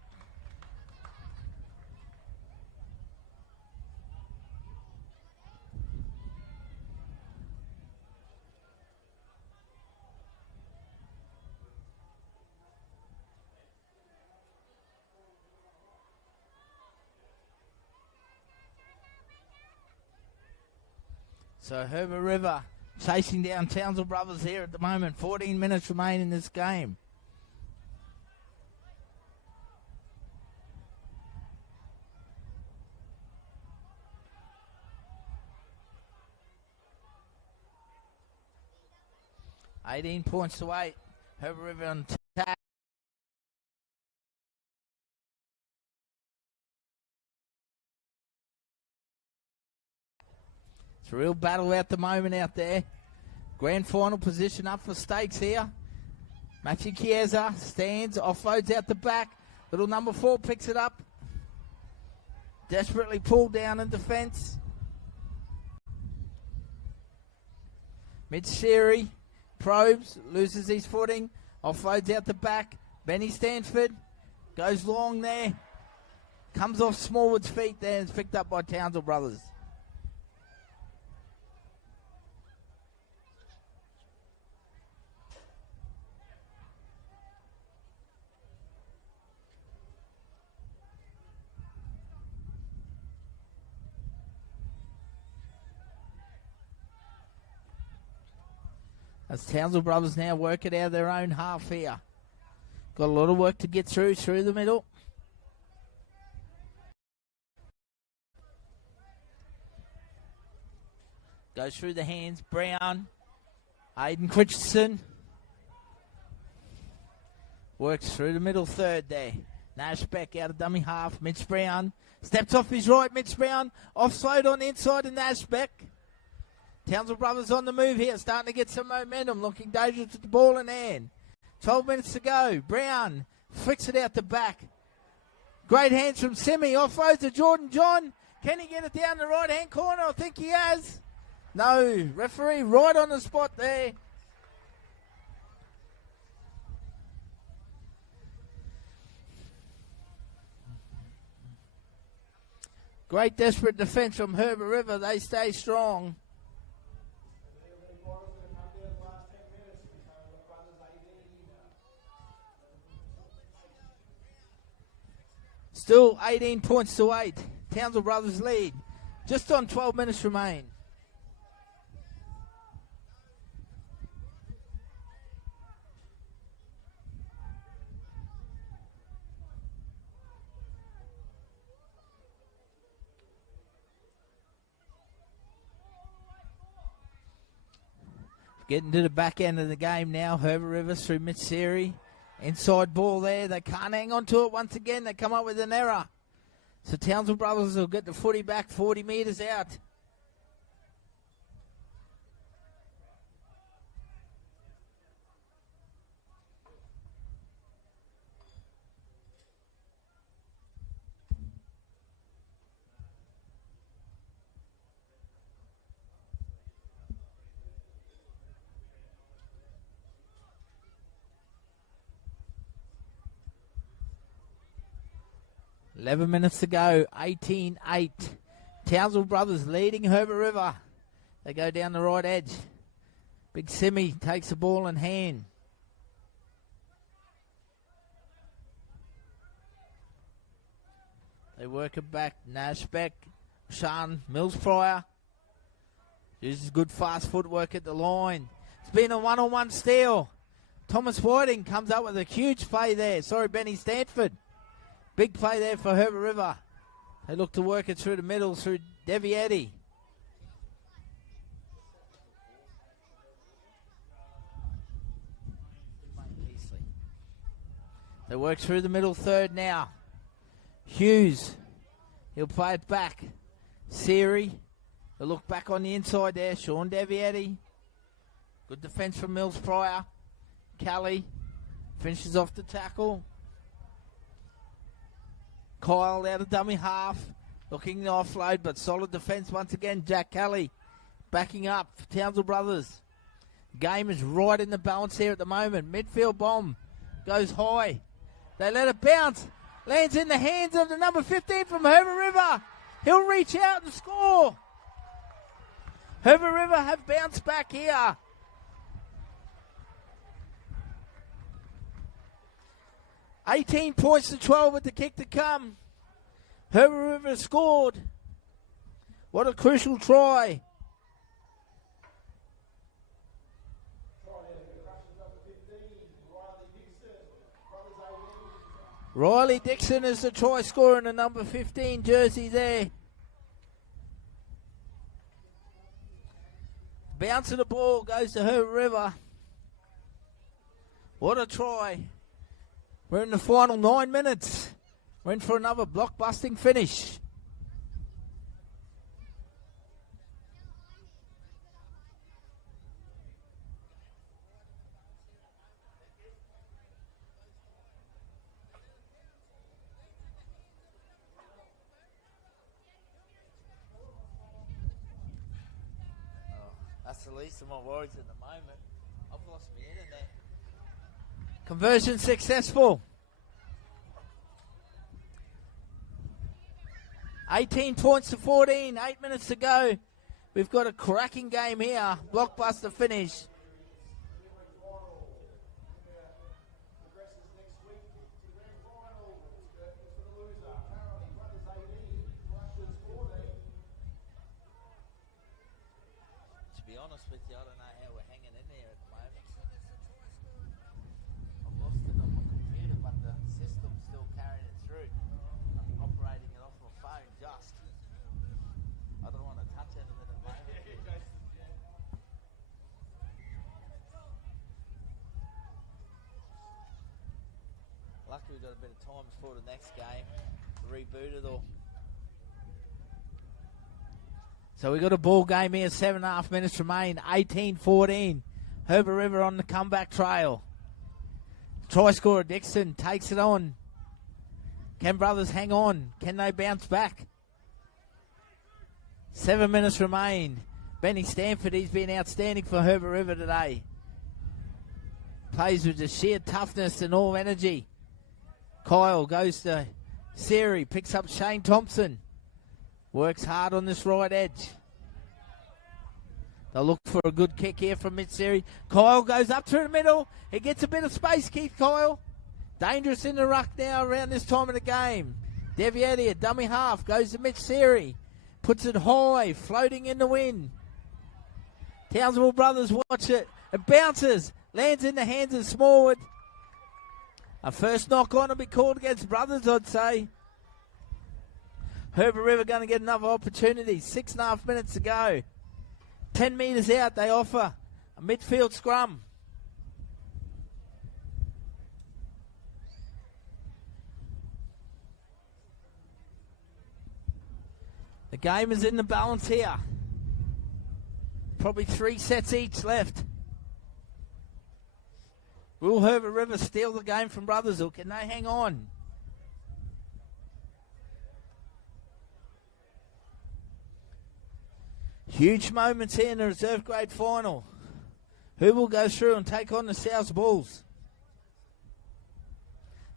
So Herbert River chasing down Townsel Brothers here at the moment. 14 minutes remain in this game. $18 points to 8. Herbert River on attack. It's a real battle at the moment out there. Grand final position up for stakes here. Matthew Chiesa stands, offloads out the back. Little number 4 picks it up. Desperately pulled down in defence. Mitch Siri probes, loses his footing. Offloads out the back. Benny Stanford goes long there. Comes off Smallwood's feet there and is picked up by Townsel Brothers. As Townsel Brothers now work it out of their own half here. Got a lot of work to get through the middle. Goes through the hands. Brown. Aiden Christensen. Works through the middle third there. Nash back out of dummy half. Mitch Brown. Steps off his right. Mitch Brown. Offload on the inside and Nash back. Townsel Brothers on the move here, starting to get some momentum, looking dangerous with the ball in hand. 12 minutes to go. Brown flicks it out the back. Great hands from Simi. Offloads to Jordan John. Can he get it down the right-hand corner? I think he has. No. Referee right on the spot there. Great desperate defence from Herbert River. They stay strong. Still 18 points to 8. Townsel Brothers lead. Just on 12 minutes remain. Getting to the back end of the game now. Herbert Rivers through Mitch Siri. Inside ball there. They can't hang on to it once again. They come up with an error. So Townsel Brothers will get the footy back 40 metres out. $11 minutes to go, 18-8. Townsel Brothers leading Herbert River. They go down the right edge. Big Simi takes the ball in hand. They work it back. Nash back. Sean Mills Pryor. Uses good fast footwork at the line. It's been a one-on-one steal. Thomas Whiting comes up with a huge play there. Sorry, Benny Stanford. Big play there for Herbert River. They look to work it through the middle through Devietti. They work through the middle third now. Hughes. He'll play it back. Siri. They'll look back on the inside there. Sean Devietti. Good defense from Mills Pryor. Kelly finishes off the tackle. Kyle out of dummy half. Looking to offload, but solid defense once again. Jack Kelly backing up for Townsel Brothers. Game is right in the balance here at the moment. Midfield bomb goes high. They let it bounce. Lands in the hands of the number 15 from Herbert River. He'll reach out and score. Herbert River have bounced back here. $18 points to 12 with the kick to come. Herbert River scored. What a crucial try. Riley Dixon is the try scorer in the number 15 jersey there. Bounce of the ball goes to Herbert River. What a try. We're in the final 9 minutes. We're in for another blockbusting finish. That's the least of my worries at the moment. I've lost my internet. Conversion successful. 18 points to 14. 8 minutes to go. We've got a cracking game here. Blockbuster finish. To be honest with you, I don't know how we're hanging in there at the moment. I've lost it on my computer, but the system's still carrying it through. I'm operating it off my phone just. I don't want to touch it at the moment. Lucky we've got a bit of time before the next game to reboot it all. So we got a ball game here, 7.5 minutes remain, 18-14. Herbert River on the comeback trail. Try scorer Dixon takes it on. Can Brothers hang on? Can they bounce back? 7 minutes remain. Benny Stanford, he's been outstanding for Herbert River today. Plays with the sheer toughness and all energy. Kyle goes to Siri, picks up Shane Thompson. Works hard on this right edge. They'll look for a good kick here from Mitch Siri. Kyle goes up through the middle. He gets a bit of space, Keith Kyle. Dangerous in the ruck now around this time of the game. Devietti, a dummy half, goes to Mitch Siri. Puts it high, floating in the wind. Townsville Brothers watch it. It bounces, lands in the hands of Smallwood. A first knock on will be called against Brothers, I'd say. Herbert River going to get another opportunity. 6.5 minutes to go. 10 metres out, they offer a midfield scrum. The game is in the balance here. Probably 3 sets each left. Will Herbert River steal the game from Brothers, or can they hang on? Huge moments here in the reserve grade final. Who will go through and take on the South Bulls?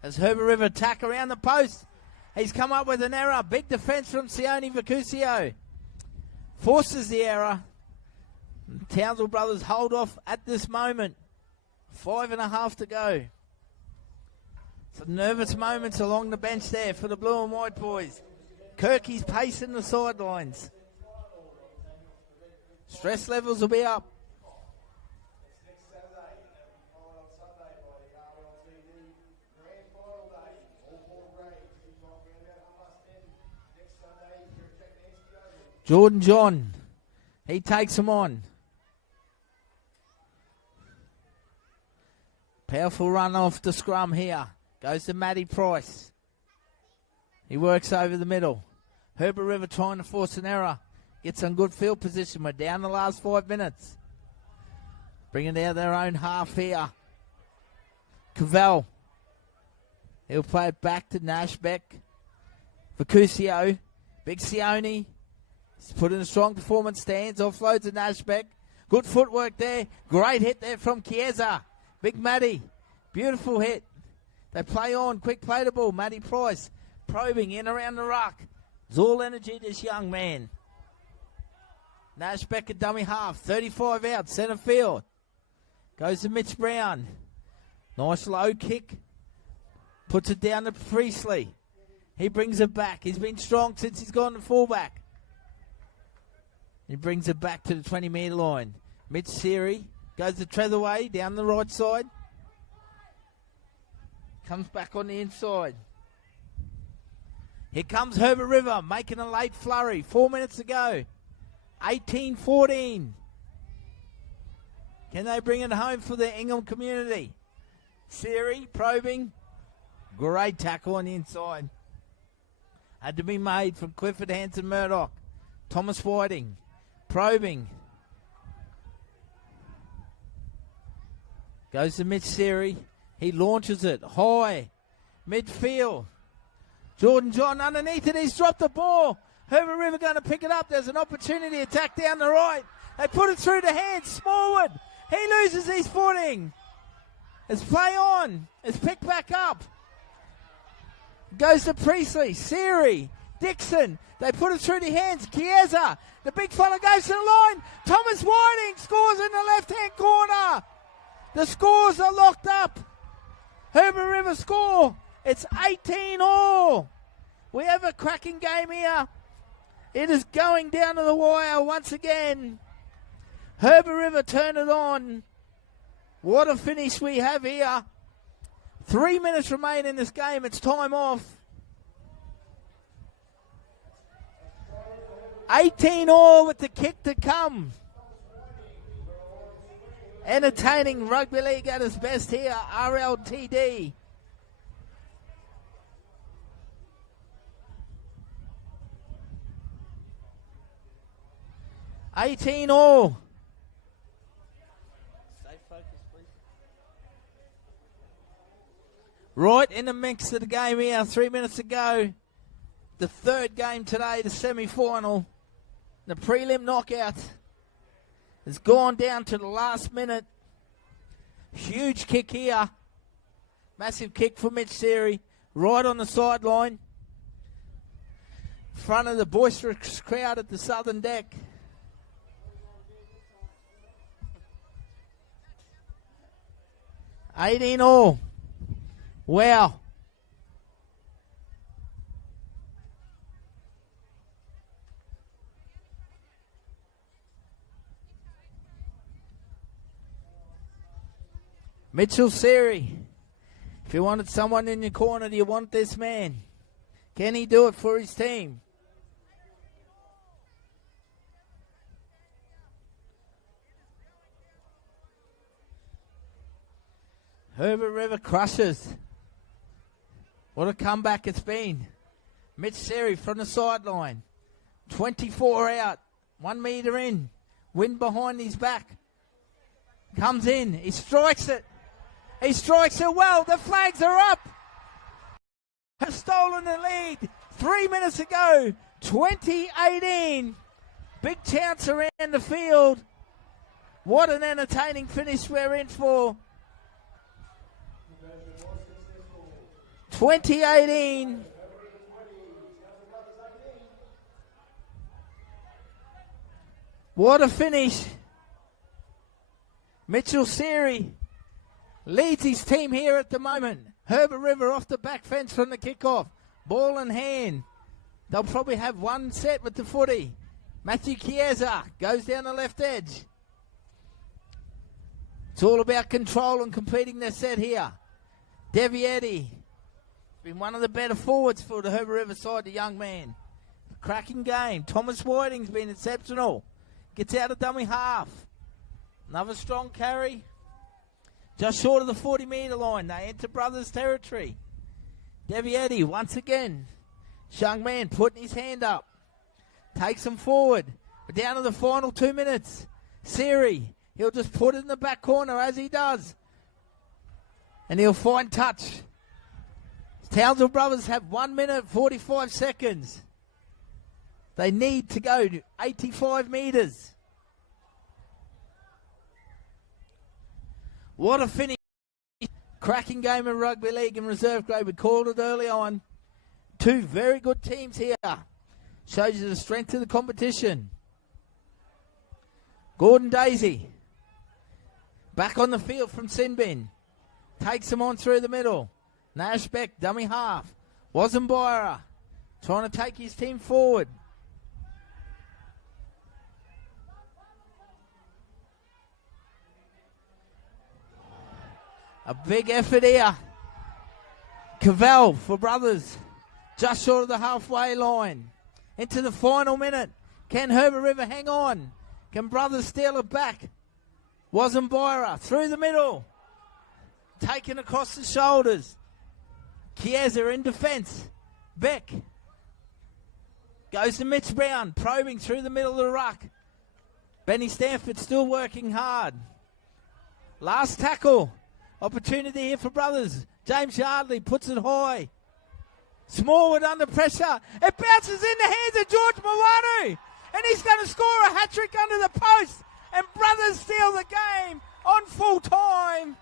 As Herbert River attack around the post. He's come up with an error. Big defence from Sione Vacusio. Forces the error. Townsel Brothers hold off at this moment. 5.5 to go. Some nervous moments along the bench there for the blue and white boys. Kirky's pacing the sidelines. Stress levels will be up. It's next Saturday, and that'll be followed on Sunday by the RLTD Grand Final Day. All four grades kick off around about 10:30 next Sunday here at Jack Nancy Oval. Jordan John, he takes him on. Powerful run off the scrum here. Goes to Matty Price. He works over the middle. Herbert River trying to force an error. Gets some good field position. We're down the last 5 minutes. Bringing out their own half here. Cavell. He'll play it back to Nashbeck. Vacusio. Big Sione. He's put in a strong performance. Stands. Offloads to Nashbeck. Good footwork there. Great hit there from Chiesa. Big Matty. Beautiful hit. They play on. Quick play the ball. Matty Price. Probing in around the ruck. It's all energy, this young man. Nashbeck a dummy half. 35 out. Centre field. Goes to Mitch Brown. Nice low kick. Puts it down to Priestley. He brings it back. He's been strong since he's gone to fullback. He brings it back to the 20-metre line. Mitch Siri goes to Treatherway down the right side. Comes back on the inside. Here comes Herbert River making a late flurry. 4 minutes to go. 18-14. Can they bring it home for the Ingham community? Siri probing. Great tackle on the inside. Had to be made from Clifford Hanson Murdoch. Thomas Whiting. Probing. Goes to Mitch Siri. He launches it high. Midfield. Jordan John underneath it. He's dropped the ball. Herbert River going to pick it up. There's an opportunity attack down the right. They put it through the hands. Smallwood. He loses his footing. It's play on. It's picked back up. Goes to Priestley. Siri. Dixon. They put it through the hands. Chiesa. The big fella goes to the line. Thomas Whiting scores in the left-hand corner. The scores are locked up. Herbert River score. It's 18-all. We have a cracking game here. It is going down to the wire once again. Herbert River turn it on. What a finish we have here. 3 minutes remain in this game. It's time off. 18-all with the kick to come. Entertaining rugby league at its best here. RLTD. $18-all. Stay focused, please. Right in the mix of the game here. 3 minutes to go. The third game today, the semi-final. The prelim knockout. It's gone down to the last minute. Huge kick here. Massive kick for Mitch Siri. Right on the sideline. Front of the boisterous crowd at the southern deck. $18-all. Wow. Mitchell Siri. If you wanted someone in your corner, do you want this man? Can he do it for his team? Herbert River crushes. What a comeback it's been. Mitch Siri from the sideline. 24 out. 1 metre in. Wind behind his back. Comes in. He strikes it. He strikes it well. The flags are up. Has stolen the lead. 3 minutes to go. 20-18. Big chance around the field. What an entertaining finish we're in for. 20-18. What a finish. Mitchell Siri leads his team here at the moment. Herbert River off the back fence from the kickoff. Ball in hand. They'll probably have one set with the footy. Matthew Chiesa goes down the left edge. It's all about control and completing their set here. Devietti, been one of the better forwards for the Herbert River side, the young man. Cracking game. Thomas Whiting's been exceptional. Gets out of dummy half. Another strong carry. Just short of the 40-metre line. They enter Brothers territory. Devietti once again. Young man putting his hand up. Takes them forward. We're down to the final 2 minutes. Siri, he'll just put it in the back corner as he does. And he'll find touch. Townsel Brothers have 1 minute 45 seconds. They need to go to 85 metres. What a finish. Cracking game of rugby league and reserve grade. We called it early on. Two very good teams here. Shows you the strength of the competition. Gordon Daisy. Back on the field from Sinbin. Takes him on through the middle. Nash Beck, dummy half. Wazenbyra trying to take his team forward. A big effort here. Cavell for Brothers. Just short of the halfway line. Into the final minute. Can Herbert River hang on? Can Brothers steal it back? Wazenbyra through the middle. Taken across the shoulders. Chiesa in defence. Beck. Goes to Mitch Brown. Probing through the middle of the ruck. Benny Stanford still working hard. Last tackle. Opportunity here for Brothers. James Yardley puts it high. Smallwood under pressure. It bounces in the hands of George Mawanu. And he's going to score a hat-trick under the post. And Brothers steal the game on full time.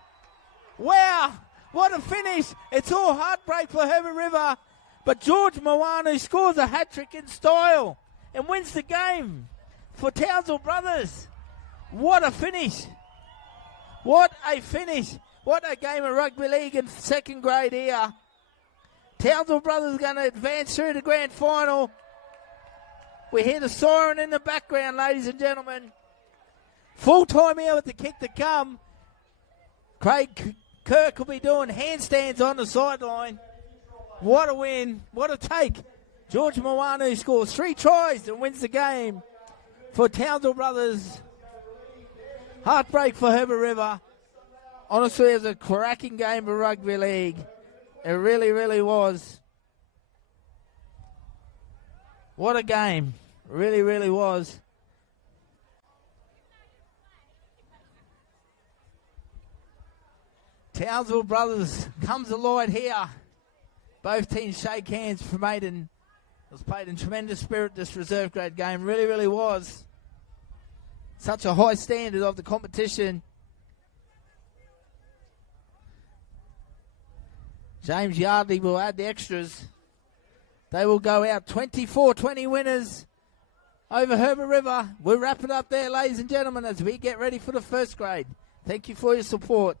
Wow, what a finish. It's all heartbreak for Herbert River. But George Mawanu scores a hat-trick in style and wins the game for Townsel Brothers. What a finish. What a finish. What a game of rugby league in second grade here. Townsel Brothers are going to advance through the grand final. We hear the siren in the background, ladies and gentlemen. Full time here with the kick to come. Craig Kirk will be doing handstands on the sideline. What a win. What a take. George Mawanu scores 3 tries and wins the game for Townsel Brothers. Heartbreak for Herbert River. Honestly, it was a cracking game of rugby league. It really, really was. What a game. Really, really was. Townsville Brothers comes alive here. Both teams shake hands for Maiden. It was played in tremendous spirit, this reserve grade game. Really, really was. Such a high standard of the competition. James Yardley will add the extras. They will go out 24-20 winners over Herbert River. We'll wrap it up there, ladies and gentlemen, as we get ready for the first grade. Thank you for your support.